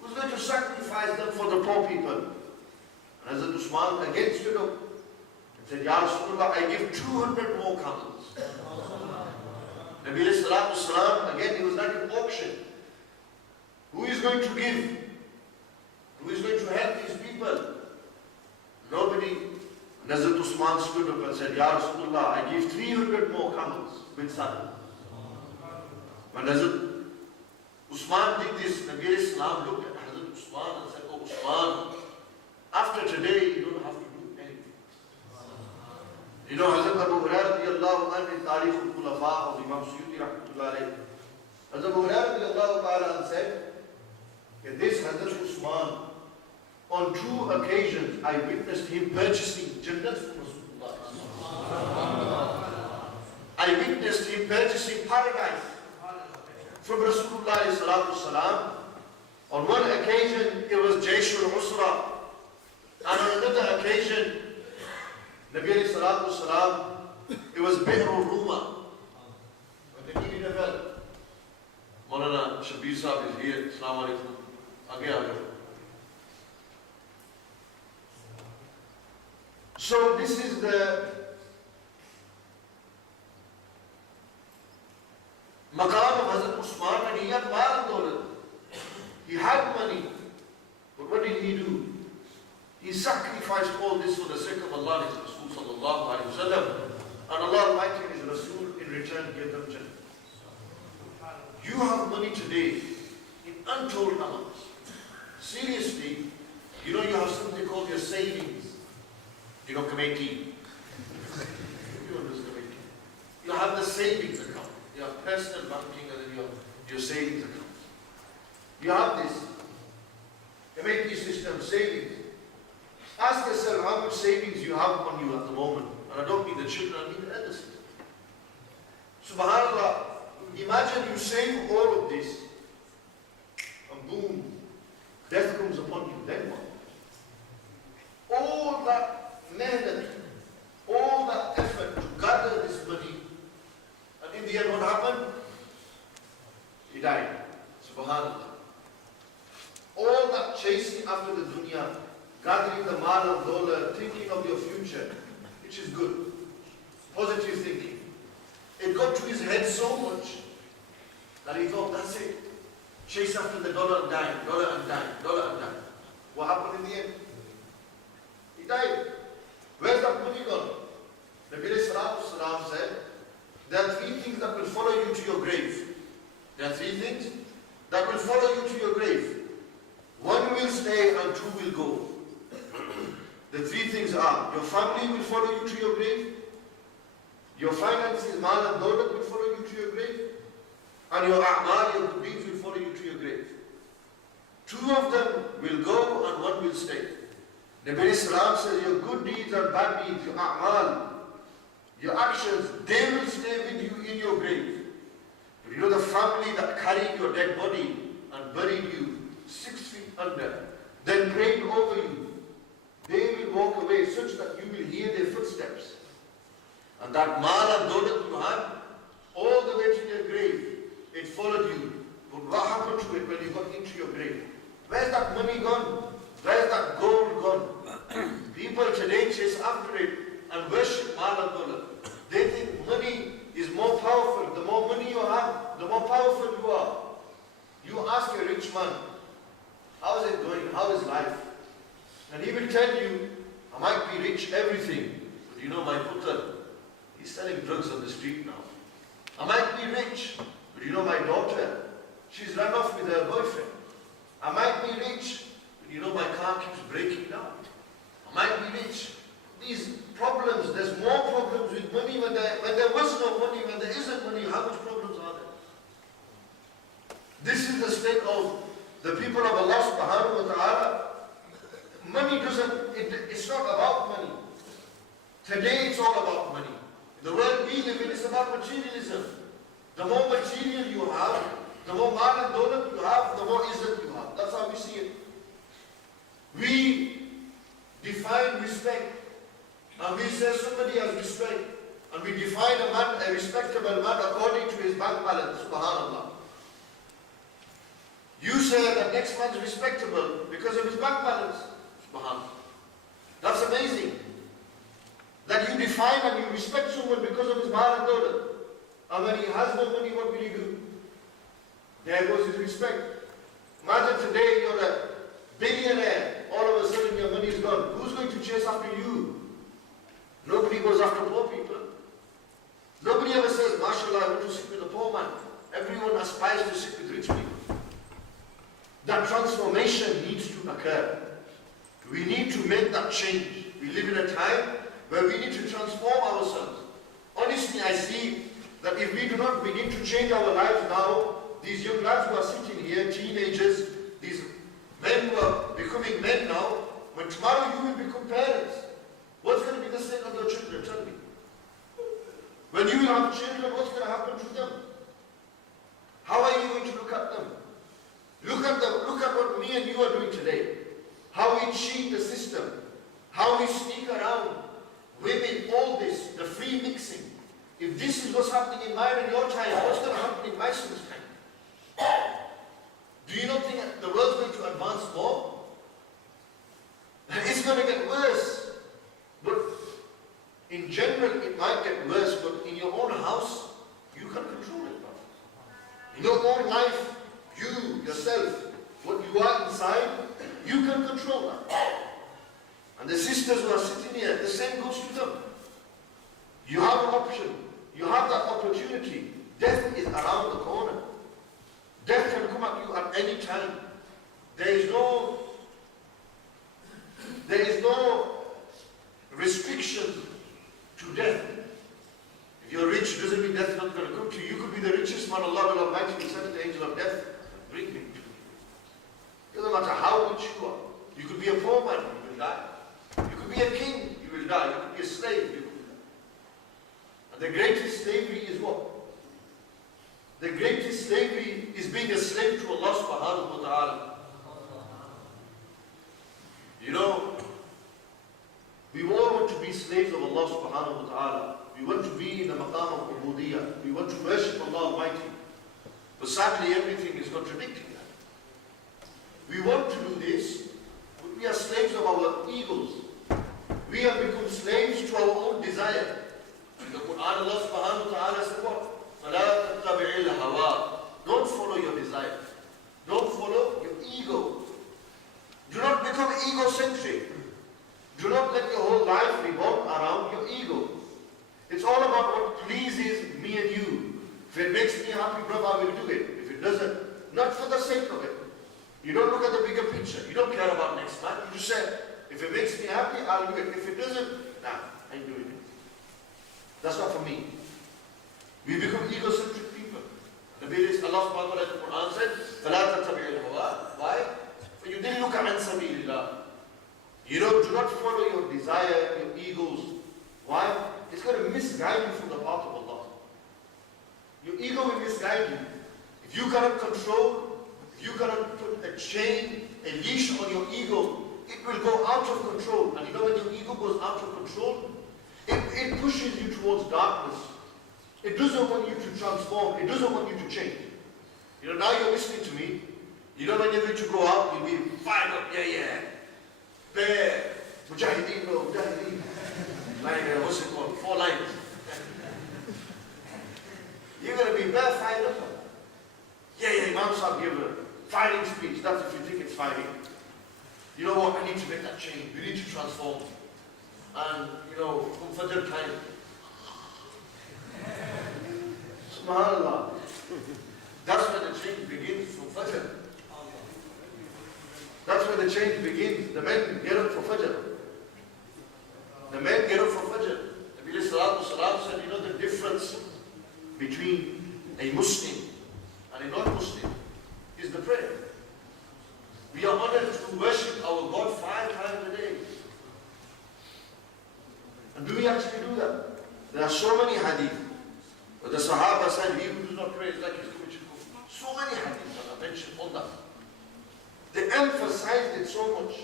Who's going to sacrifice them for the poor people? And Hazrat Usman again stood up and said, Ya Rasulullah, I give 200 more camels. Nabi alayhi salatu wasalam, again, he was like an auction. Who is going to give? Who is going to help these people? Nobody. And Hazrat Usman stood up and said, Ya Rasulullah, I give 300 more camels with saddle. When Hazrat Usman did this, Nabi alayhi salam looked at Hazrat Usman and said, Oh Usman, after today you don't have to do anything. You know, Hazrat Abu Hurairah radiyallahu anhu in Tarikh al-Khulafa of Imam Suyuti rahmatullah alayhi, Hazrat Abu Hurairah radiyallahu ta'ala said, that this Hazrat Usman, on 2 occasions I witnessed him purchasing Jannat from Rasulullah. I witnessed him purchasing paradise from Rasulullah sallallahu alaihi wasallam. On one occasion it was Jayshul Usra, and on another occasion Nabi alayhi salatu wasalam, it was Bi'rul Ruma. When they needed a well. Maulana Shabir Sahib is here. Assalamu alaikum. Aage. So this is the maqam of Hazrat Usman, and he had mal and dawlat. He had money, but what did he do? He sacrificed all this for the sake of Allah and His Rasul sallallahu alaihi wasallam, and Allah Almighty and His Rasul in return gave them Jannah. You have money today in untold amounts. Seriously, you know you have something called your savings. You know, committee. You understand committee. You have the savings account. You have personal banking and then you have your savings account. You have this committee system, savings. Ask yourself how much savings you have on you at the moment. And I don't mean the children, I mean the elders. SubhanAllah, imagine you save all of this and boom, death comes upon you. Then what? All that mehnat, all that effort to gather this money, and in the end what happened? He died. SubhanAllah. All that chasing after the dunya, gathering the mal and dollar, thinking of your future, which is good, positive thinking. It got to his head so much that he thought, that's it. Chase after the dollar and dime, dollar and dime, dollar and dime. What happened in the end? He died. Where's that money gone? Nabi alayhi salatu wasalam said, there are 3 things that will follow you to your grave. There are 3 things that will follow you to your grave. 1 will stay and 2 will go. The 3 things are, your family will follow you to your grave, your finances, mal and dawlat will follow you to your grave, and your a'mal, your good deeds will follow you to your grave. 2 of them will go and 1 will stay. Nabi Islam says your good deeds and bad deeds, your a'mal, your actions, they will stay with you in your grave. But you know the family that carried your dead body and buried you 6 feet under, then prayed over you, they And that mal and dawlat you had, all the way to your grave, it followed you. But what happened to it when you got into your grave? Where's that money gone? Where's that gold gone? People today chase after it and worship mal and dawlat. They think money is more powerful. The more money you have, the more powerful you are. You ask a rich man, how is it going? How is life? And he will tell you, I might be rich, everything. But you know my putter, he's selling drugs on the street now. I might be rich, but you know my daughter, she's run off with her boyfriend. I might be rich, but you know my car keeps breaking down. I might be rich. These problems, there's more problems with money when there was no money, when there isn't money, how much problems are there? This is the state of the people of Allah subhanahu wa ta'ala. Money it's not about money. Today it's all about money. The world we live in is about materialism. The more material you have, the more mal and dawlat you have, the more izzat you have. That's how we see it. We define respect, and we say somebody has respect, and we define a man, a respectable man, according to his bank balance. Subhanallah. You say that next man's respectable because of his bank balance. Subhanallah. That's amazing. That you define and you respect someone because of his mal and dawlat. And when he has no money, what will he do? There goes his respect. Imagine today you're a billionaire, all of a sudden your money is gone. Who's going to chase after you? Nobody goes after poor people. Nobody ever says, MashaAllah, I want to sit with a poor man. Everyone aspires to sit with rich people. That transformation needs to occur. We need to make that change. We live in a time where we need to transform ourselves. Honestly, I see that if we do not begin to change our lives now, these young lads who are sitting here, teenagers, these men who are becoming men now, when tomorrow you will become parents, what's going to be the state of your children? Tell me. When you will have children, what's going to happen to them? How are you going to look at them? Look at what me and you are doing today. How we cheat the system. How we sneak around. Women, all this, the free mixing. If this is what's happening in mine and your time, what's going to happen in my son's time? Do you not think the world's going to advance more? It's going to get worse. But in general, it might get worse, but in your own house, you can control it. In your own life, you, yourself, what you are inside, you can control that. And the sisters who are sitting here, the same goes to them. You have an option. You have that opportunity. Death is around the corner. Death can come at you at any time. There is no restriction to death. If you're rich, doesn't mean death is not going to come to you. You could be the richest man. Allah will Almighty will send the angel of death. Bring him to you. It doesn't matter how rich you are. You could be a poor man, you will die. You could be a king, you will die. You could be a slave, you will die. And the greatest slavery is what? The greatest slavery is being a slave to Allah subhanahu wa ta'ala. You know, we all want to be slaves of Allah subhanahu wa ta'ala. We want to be in the maqam of ubudiyyah. We want to worship Allah Almighty. But sadly, everything is contradicting that. We want to do this, but we are slaves of our egos. We have become slaves to our own desire. In the Quran, Allah subhanahu wa ta'ala said what? فَلَا تَتَّبِعِ الْهَوَىٰ. Don't follow your desire. Don't follow your ego. Do not become egocentric. Do not let your whole life revolve around your ego. It's all about what pleases me and you. If it makes me happy, brother, I will do it. If it doesn't, not for the sake of it. You don't look at the bigger picture. You don't care about next man. You just say, if it makes me happy, I'll do it. If it doesn't, nah, I ain't doing it. That's not for me. We become egocentric people. The Nabi Allah subhanahu wa ta'ala in the Quran said, فَلَا تَتَّبِعِ الْهَوَىٰ. Why? فَيُدِلُّكَ عَنْ سَبِيلِ اللَّهِ. You know, do not follow your desire, your egos. Why? It's going to misguide you from the path of Allah. Your ego will misguide you. If you cannot control, if you cannot put a chain, a leash on your ego, it will go out of control. And you know when your ego goes out of control, It pushes you towards darkness. It doesn't want you to transform. It doesn't want you to change. You know, now you're listening to me. You know, when you're going to go out, you'll be fired up. Yeah. Bear. Mujahideen, no, Mujahideen. Like, what's it called? 4 lines. You're going to be bare fired up. Yeah, Imam Sahib gave a firing speech. That's if you think it's firing. You know what? I need to make that change. We need to transform. And, you know, from Fajr time. SubhanAllah. That's where the change begins, from Fajr. That's where the change begins. The men get up for Fajr. The men get up for Fajr. Nabi Sallallahu Alaihi Wasallam said, you know the difference between a Muslim and a non-Muslim is the prayer. We are honored to worship our God 5 times a day. And do we actually do that? There are so many hadith. But the Sahaba said, he who does not pray is like he's committed kufr. So many hadith that are mentioned on that. They emphasized it so much.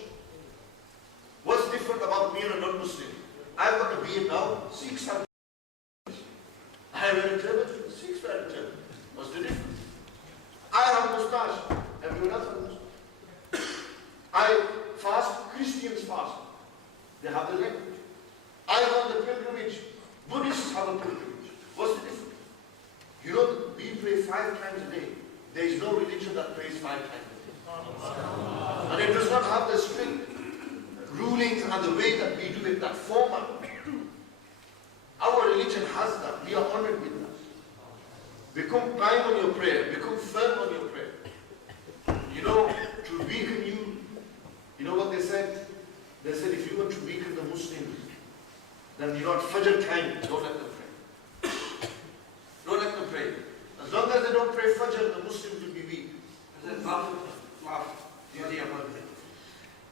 What's different about being a non-Muslim? I've got a beard now, Sikhs have. I have a turban, Sikhs wear a turban. What's the difference? I have a moustache, everyone else has a moustache. I fast, Christians fast. They have the language. I have the pilgrimage, Buddhists have a pilgrimage. What's the difference? You know, we pray 5 times a day. There is no religion that prays 5 times a day. And it does not have the strict rulings and the way that we do it, that format. Our religion has that. We are honored with that. Become prime on your prayer. Become firm on your prayer. You know, to weaken you, you know what they said? They said if you want to weaken the Muslims, then you know at Fajr time, don't let them pray. Don't let them pray. As long as they don't pray Fajr, the Muslims will be weak.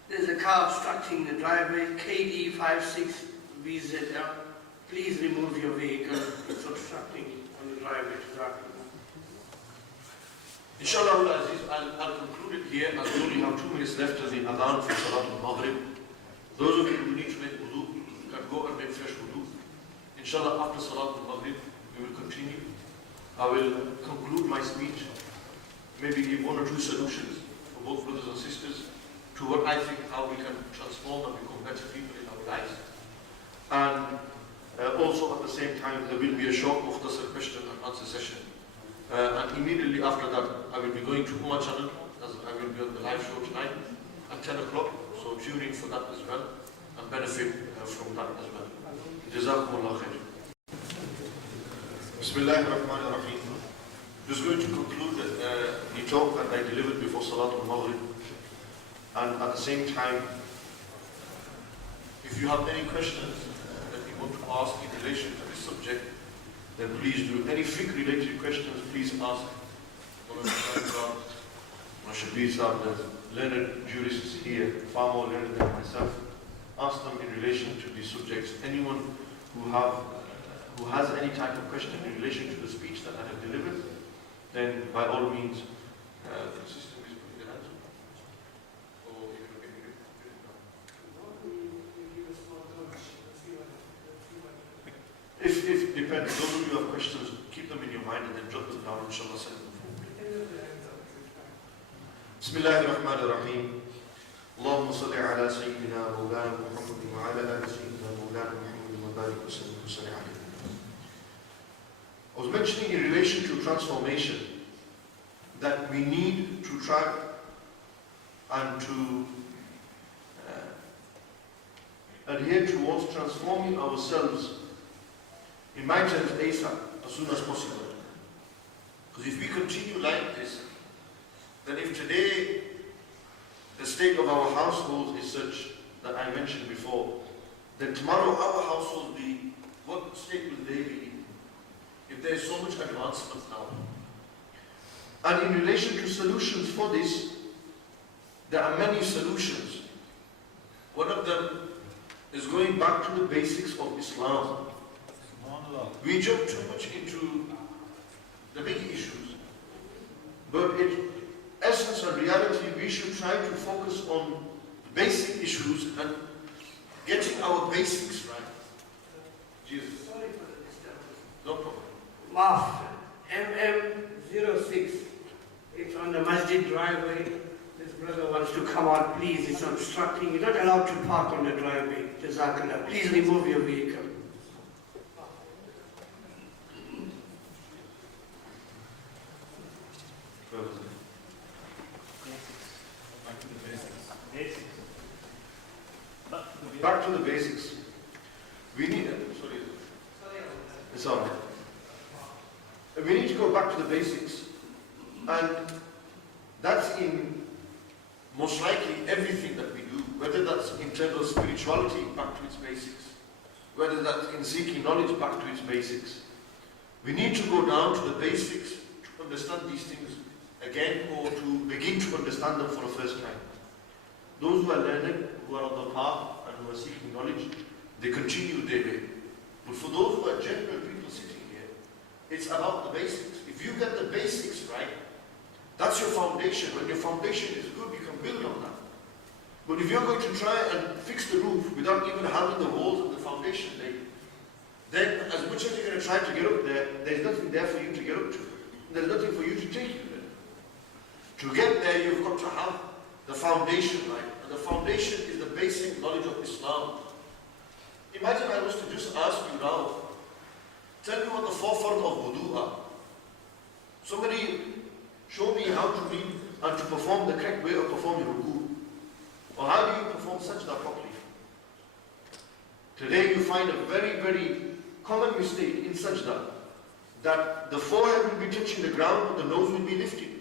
There's a car obstructing the driveway, KD56VZL. Please remove your vehicle. It's obstructing on the driveway to Rochdale. Inshallah, Aziz, I'll conclude it here as we only have 2 minutes left till the Adhan for Salat al-Maghrib. Those of you who need to make wudu can go and make fresh wudu. Inshallah, after Salat al-Maghrib, we will continue. I will conclude my speech, maybe give 1 or 2 solutions for both brothers and sisters to what I think how we can transform and become better people in our lives. And also at the same time, there will be a short mukhtasar question and answer session. And immediately after that, I will be going to Umar channel, as I will be on the live show tonight at 10 o'clock. So tune in for that as well and benefit from that as well. Jazakumullah khair. Bismillahirrahmanirrahim. Just going to conclude the talk that I delivered before Salat al-Maghrib. And at the same time, if you have any questions that you want to ask in relation to this subject, then please do. Any fiqh related questions, please ask. Mashabir Sahib, the learned jurists here, far more learned than myself. Ask them in relation to these subjects. Anyone who has any type of question in relation to the speech that I have delivered, then by all means, the system is putting their hands up. If it depends, those of you who have questions, keep them in your mind and then jot them down, inshallah, send them forward. Bismillahirrahmanirrahim. Allahumma salli ala Sayyidina Mawlana Muhammadin wa ala ali Sayyidina Mawlana Muhammadin wa barik wa salli alayhi. I was mentioning in relation to transformation that we need to try and to adhere towards transforming ourselves, in my terms, ASAP, as soon as possible. Because if we continue like this, then if today the state of our household is such that I mentioned before, then tomorrow our household will be, what state will they be in? If there is so much advancement now. And in relation to solutions for this, there are many solutions. One of them is going back to the basics of Islam. We jump too much into the big issues, but in essence and reality, we should try to focus on basic issues and getting our basics right. Jesus. Sorry for the disturbance. No problem. Maf, MM06. It's on the masjid driveway. This brother wants to come out, please. It's obstructing. You're not allowed to park on the driveway. Jazakallah. Please remove your vehicle. Where was it? Back to the basics. We need, sorry, it's all right. We need to go back to the basics, and that's in most likely everything that we do, whether that's in terms of spirituality, back to its basics, whether that's in seeking knowledge, back to its basics. We need to go down to the basics to understand these things again, or to begin to understand them for the first time. Those who are learning, who are on the path and who are seeking knowledge, they continue their way. But for those who are general people sitting here, it's about the basics. If you get the basics right, that's your foundation. When your foundation is good, you can build on that. But if you're going to try and fix the roof without even having the walls and the foundation laid, then as much as you're going to try to get up there, there's nothing there for you to get up to. There's nothing for you to take you there. To get there, you've got to have the foundation right. And the foundation is the basic knowledge of Islam. Imagine I was to just ask you now, tell me what the forefront of wudu are. Somebody show me how to read and to perform the correct way of performing ruku. Or how do you perform sajda properly? Today you find a very, very common mistake in sajda, that the forehead will be touching the ground but the nose will be lifted.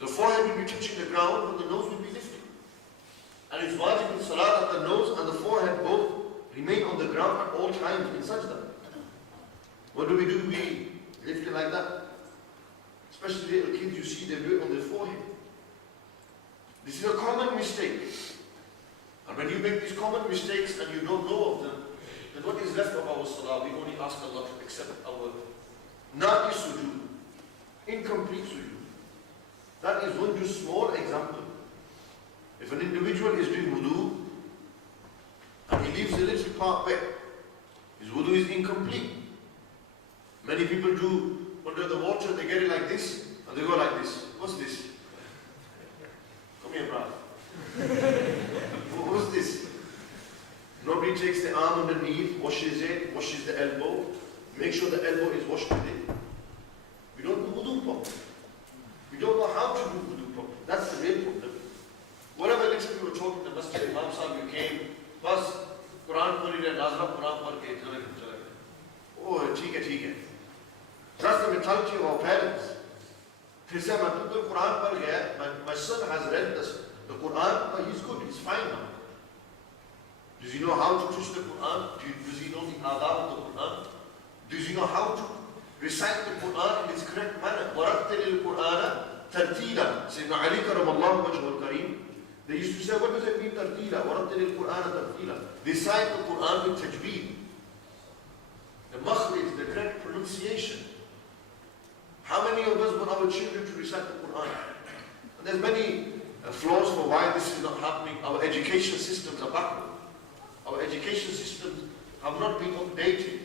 The forehead will be touching the ground but the nose will be lifted. And it's wajib in salah that the nose and the forehead both remain on the ground at all times in sajda. What do? We lift it like that. Especially little kids, you see they do it on their forehead. This is a common mistake. And when you make these common mistakes and you don't know of them, then what is left of our salah? We only ask Allah to accept our naqis sujood, incomplete sujood. That is one just small example. If an individual is doing wudu and he leaves a little part wet, his wudu is incomplete. Many people do under the water, they get it like this and they go like this. What's this? Come here, bruv. What's this? Nobody takes the arm underneath, washes it, washes the elbow, make sure the elbow is washed with it. We don't do wudu properly. We don't know how to do wudu properly. That's the real problem. Whatever little we were talking to the Masjid, Imam Sahib, you came, bas, Quran puri re, Nazra Quran par ke, chale gaye. Oh, theek hai. That's the mentality of our parents. They say, the Quran par gaya, my son has read the Quran, but he's good, he's fine now. Does he know how to touch the Quran? Does he know the adab of the Quran? Does he know how to recite the Quran in its correct manner? وَرَتِّلِ الْقُرْآنَ تَرْتِيلًا. Sayyidina Ali karamallahu wajhahu al-kareem. They used to say, what does it mean tartila? وَرَتِّلِ الْقُرْآنَ تَرْتِيلًا. Recite the Quran with tajweed. The makhrij, the correct pronunciation. How many of us want our children to recite the Quran? And there's many flaws for why this is not happening. Our education systems are backward. Our education systems have not been updated.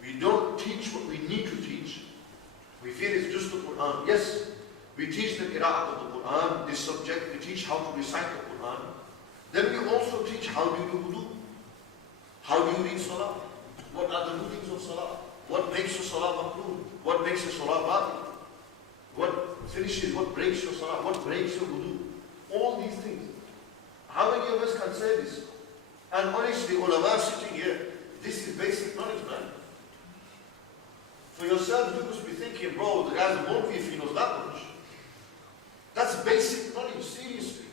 We don't teach what we need to teach. We feel it's just the Quran. Yes, we teach the qira'at of the Quran, this subject, we teach how to recite the Quran. Then we also teach how do you do wudu? How do you read salah? What are the rulings of salah? What makes your salah makruh? What makes your salah batil? What finishes, what breaks your salah? What breaks your wudu? All these things. How many of us can say this? And honestly, ulama sitting here, this is basic knowledge, man. For yourself, you must be thinking, bro, the guy's a Molvi if he knows that much. That's basic knowledge, seriously.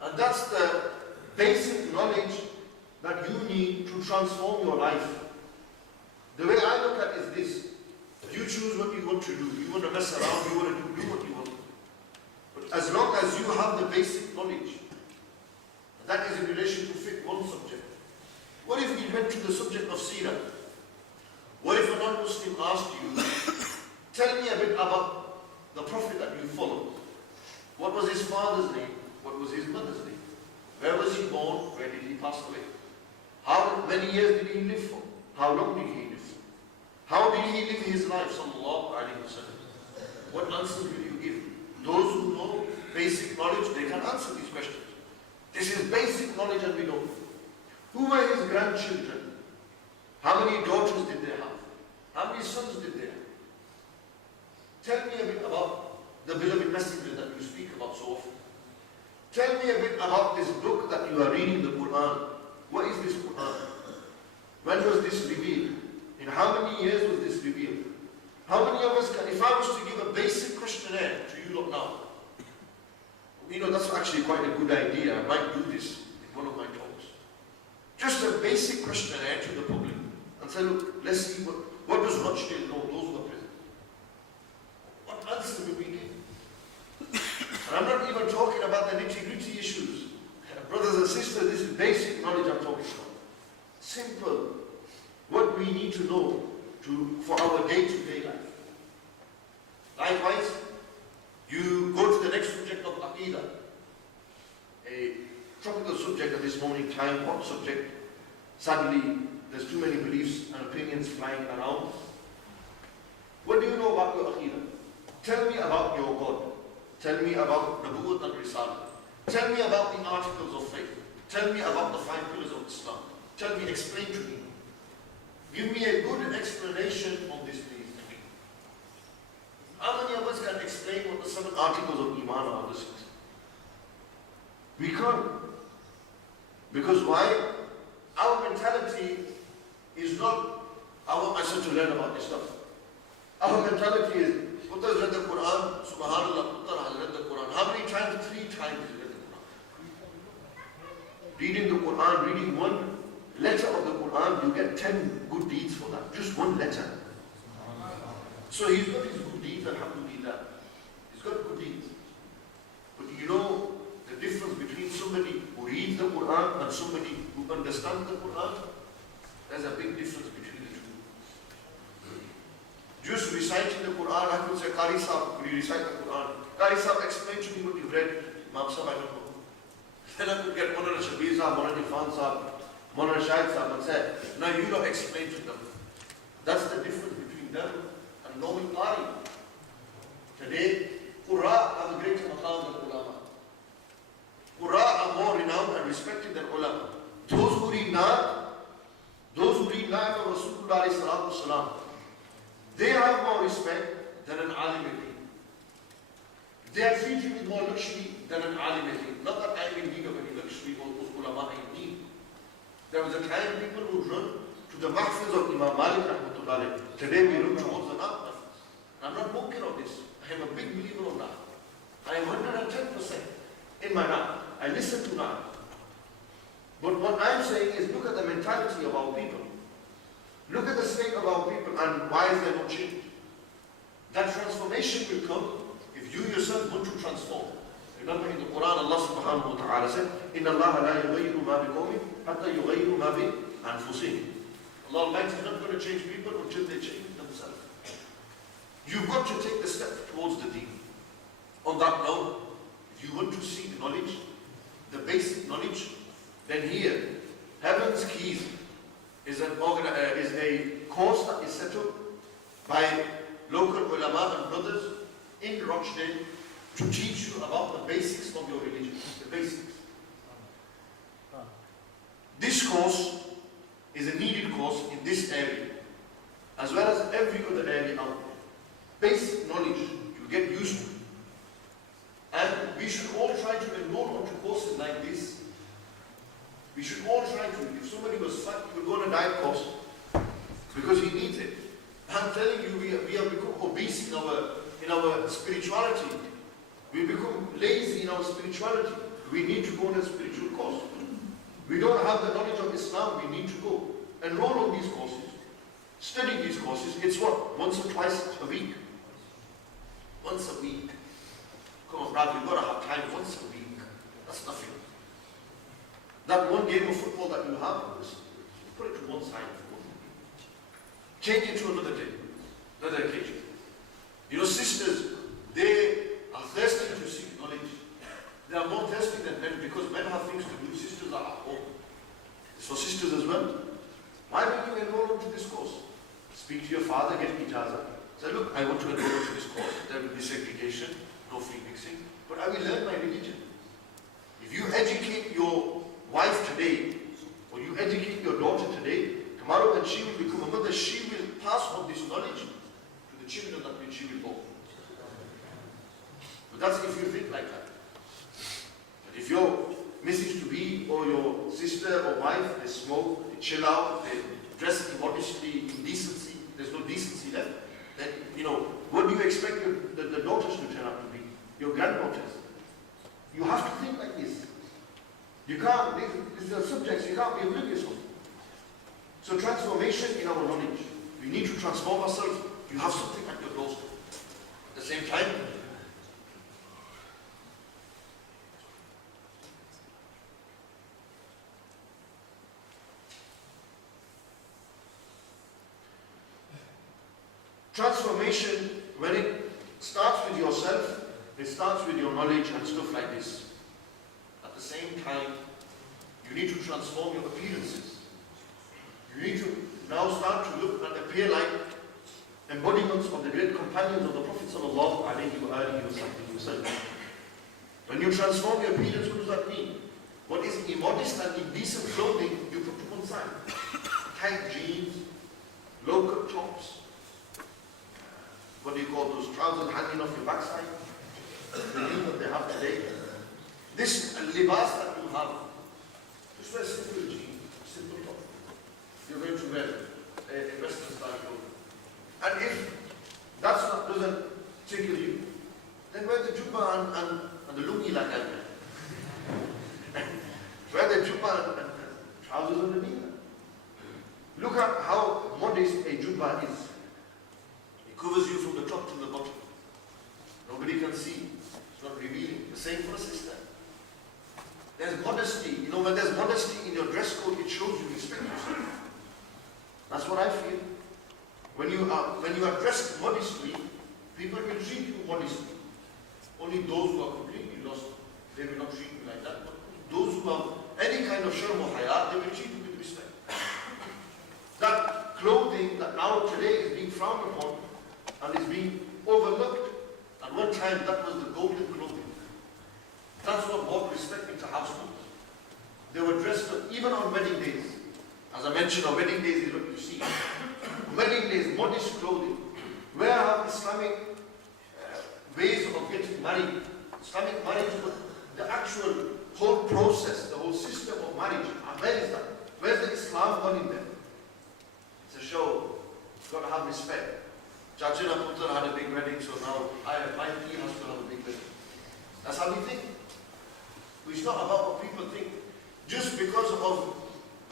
And that's the basic knowledge that you need to transform your life. The way I look at it is this. You choose what you want to do. You want to mess around, you want to do what you want. But as long as you have the basic knowledge, that is in relation to fit one subject. What if we went to the subject of seerah? What if a non-Muslim asked you, tell me a bit about the Prophet that you follow? What was his father's name? What was his mother's name? Where was he born? Where did he pass away? How many years did he live for? How long did he live for? How did he live his life? Sallallahu Alaihi Wasallam. What answers will you give? Those who know basic knowledge, they can answer these questions. This is basic knowledge and we know. Who were his grandchildren? How many daughters did they have? How many sons did they have? Tell me a bit about the beloved messenger that you speak about so often. Tell me a bit about this book that you are reading, the Quran. What is this Quran? When was this revealed? In how many years was this revealed? How many of us can, if I was to give a basic questionnaire to you lot now, that's actually quite a good idea. I might do this in one of my talks. Just a basic questionnaire to the public and say, look, let's see what does Rochdale know, those who are present. What answer will we give? And I'm not even talking about the nitty-gritty issues. Brothers and sisters, this is basic knowledge I'm talking about. Simple. What we need to know for our day-to-day life. Likewise, you go to the next subject of Aqidah, a tropical subject at this moment in time, hot subject. Sadly, there's too many beliefs and opinions flying around. What do you know about your Aqidah? Tell me about your God. Tell me about Nabuwwat and Risalah. Tell me about the articles of faith. Tell me about the 5 pillars of Islam. Tell me, explain to me. Give me a good explanation on this, please. How many of us can explain what the 7 articles of Iman are? We can't. Because why? Our mentality is not, I said to learn about this stuff. Our mentality is, Putter has read the Quran, Subhanallah, Putter has read the Quran. How many times? 3 times he read the Quran. Reading the Quran, reading one letter of the Quran, you get 10 good deeds for that. Just one letter. So he's got his good deeds, alhamdulillah. He's got good deeds. But you know the difference between somebody who reads the Quran and somebody who understands the Quran? There's a big difference between the two. Just reciting the Quran, I could say, Qari Sahib, could you recite the Quran? Qari Sahib, explain to me what you've read. Imam Sahib, I don't know. Then I could get Maulana Shabir Sahib, Maulana Irfan Sahib, Maulana Shahid Sahib and say, now you don't explain to them. That's the difference between them and normal Qari. Today, Qurra have a greater maqam than ulama. Qurra are more renowned and respected than ulama. Those who read Naat of Rasulullah sallallahu alaihi wasallam, they have more respect than an alim. They are treated with more luxury than an alim. Not that I'm in need of any luxury or those ulama in need. There was a time people would run to the mahfiz of Imam Malik rahmatullah. Today we run towards the Naat mahfiz. I'm not mocking of this. I am a big believer of Naat. I am 110% in my Naat. I listen to Naat. But what I'm saying is look at the mentality of our people. Look at the state of our people and why is there no change? That transformation will come if you yourself want to transform. Remember in the Quran Allah subhanahu wa ta'ala said, Inna Allah la yughayyiru ma biqawmin hatta yughayyiru ma bi anfusihim. Allah Almighty is not going to change people until they change themselves. You've got to take the step towards the deen. On that note, if you want to seek knowledge, the basic knowledge, then here, Heaven's Keys is a course that is set up by local ulama and brothers in Rochdale to teach you about the basics of your religion, the basics. This course is a needed course in this area, as well as every other area out there. Basic knowledge you get used to. And we should all try to enroll onto courses like this. We should all try to. If somebody was fat, he would go on a diet course because he needs it. I'm telling you, we have become obese in our spirituality. We become lazy in our spirituality. We need to go on a spiritual course. We don't have the knowledge of Islam, we need to go. Enroll on these courses. Study these courses. It's what? Once or twice a week. Once a week. Come on, brother, you've got to have time once a week. That's nothing. That one game of football that you have, put it to one side for 1 week. Change it to another day, another occasion. You know, sisters, they are thirsty to seek knowledge. They are more thirsty than men because men have things to do. Sisters are at home. It's for sisters as well. Speak to your father, get ijaza. Say, look, I want to enroll to this course. There will be segregation, no free mixing, but I will learn my religion. If you educate your wife today, or you educate your daughter today, tomorrow when she will become a mother, she will pass on this knowledge to the children that which she will go. But that's if you think like that. But if your missus to be, or your sister or wife, they smoke, they chill out, they dress immodestly, in decency, there's no decency left, then, what do you expect the daughters to turn out to be? Your granddaughters. You have to think like this. You can't, these are subjects you can't be oblivious of. So transformation in our knowledge. We need to transform ourselves. You have something at your doorstep. At the same time, transformation, when it starts with yourself, it starts with your knowledge and stuff like this. At the same time, you need to transform your appearances. You need to now start to look and appear like embodiments of the great companions of the Prophet sallallahu alaihi wasallam. When you transform your appearance, what does that mean? What is immodest and indecent clothing, you put to one side. Tight jeans, low-cut tops, what do you call those trousers hanging off your backside? The new that they have today. This libas that you have, just wear simple jeans, simple top. You're going to wear a Western style clothing. And if doesn't tickle you, then wear the jubba and the lungi like I wear. Wear the jubba and trousers underneath. Look at how modest a jubba is. It covers you from the top to the bottom. Nobody can see. It's not revealing. The same for a sister. There's modesty. When there's modesty in your dress code, it shows you respect yourself. That's what I feel. When you are dressed modestly, people will treat you modestly. Only those who are completely lost, they will not treat you like that. But those who have any kind of sharm or hayat, they will treat you with respect. That clothing that now today is being frowned upon and is being overlooked, at one time that was the golden clothing. That's what brought respect into households. They were dressed up even on wedding days. As I mentioned, on wedding days is what you see. Wedding days, modest clothing. Where are Islamic ways of getting married? Islamic marriage, but the actual whole process, the whole system of marriage, where is that? Where's the Islam gone in there? It's a show. You've got to have respect. Chachina Putra had a big wedding, so now my team has to have a big wedding. That's how we think. It's not about what people think. Just because of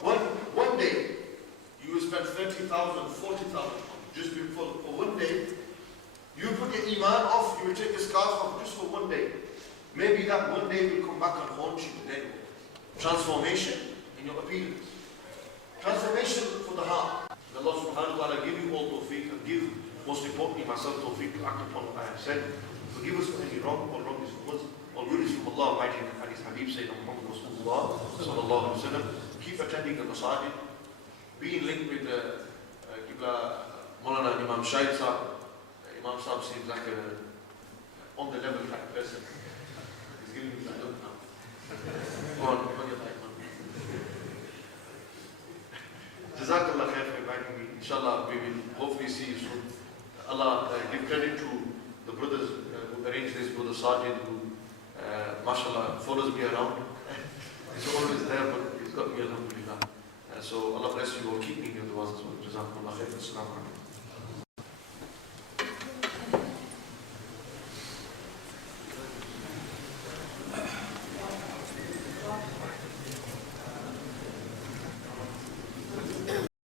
one day, you will spend 30,000, 40,000 just for one day. You put your iman off, you will take your scarf off just for one day. Maybe that one day will come back and haunt you then. Transformation in your appearance. Transformation for the heart. May Allah subhanahu wa ta'ala give you all tawfiq and give, most importantly myself, tawfiq to act upon what I have said. Forgive us for any wrong, all wrong is from us. All good is from Allah Almighty and His Habib Sayyidina Muhammad Rasulullah sallallahu alaihi wasallam. Keep attending the masajid. Be in link with Qibla Maulana Imam Shahid Sahib. Imam Sahib seems like on the level type person. He's giving me that look now. Go on your time, man. Jazakallah khair for inviting me. Inshallah, we will hopefully see you soon. Allah give credit to the brothers who arranged this, Brother Sajid, who, mashallah, follows me around. He's always there, but he's got me, alhamdulillah. So Allah bless you all. Keep me in your du'as as well. Jazakallah khair. Assalamu alaikum.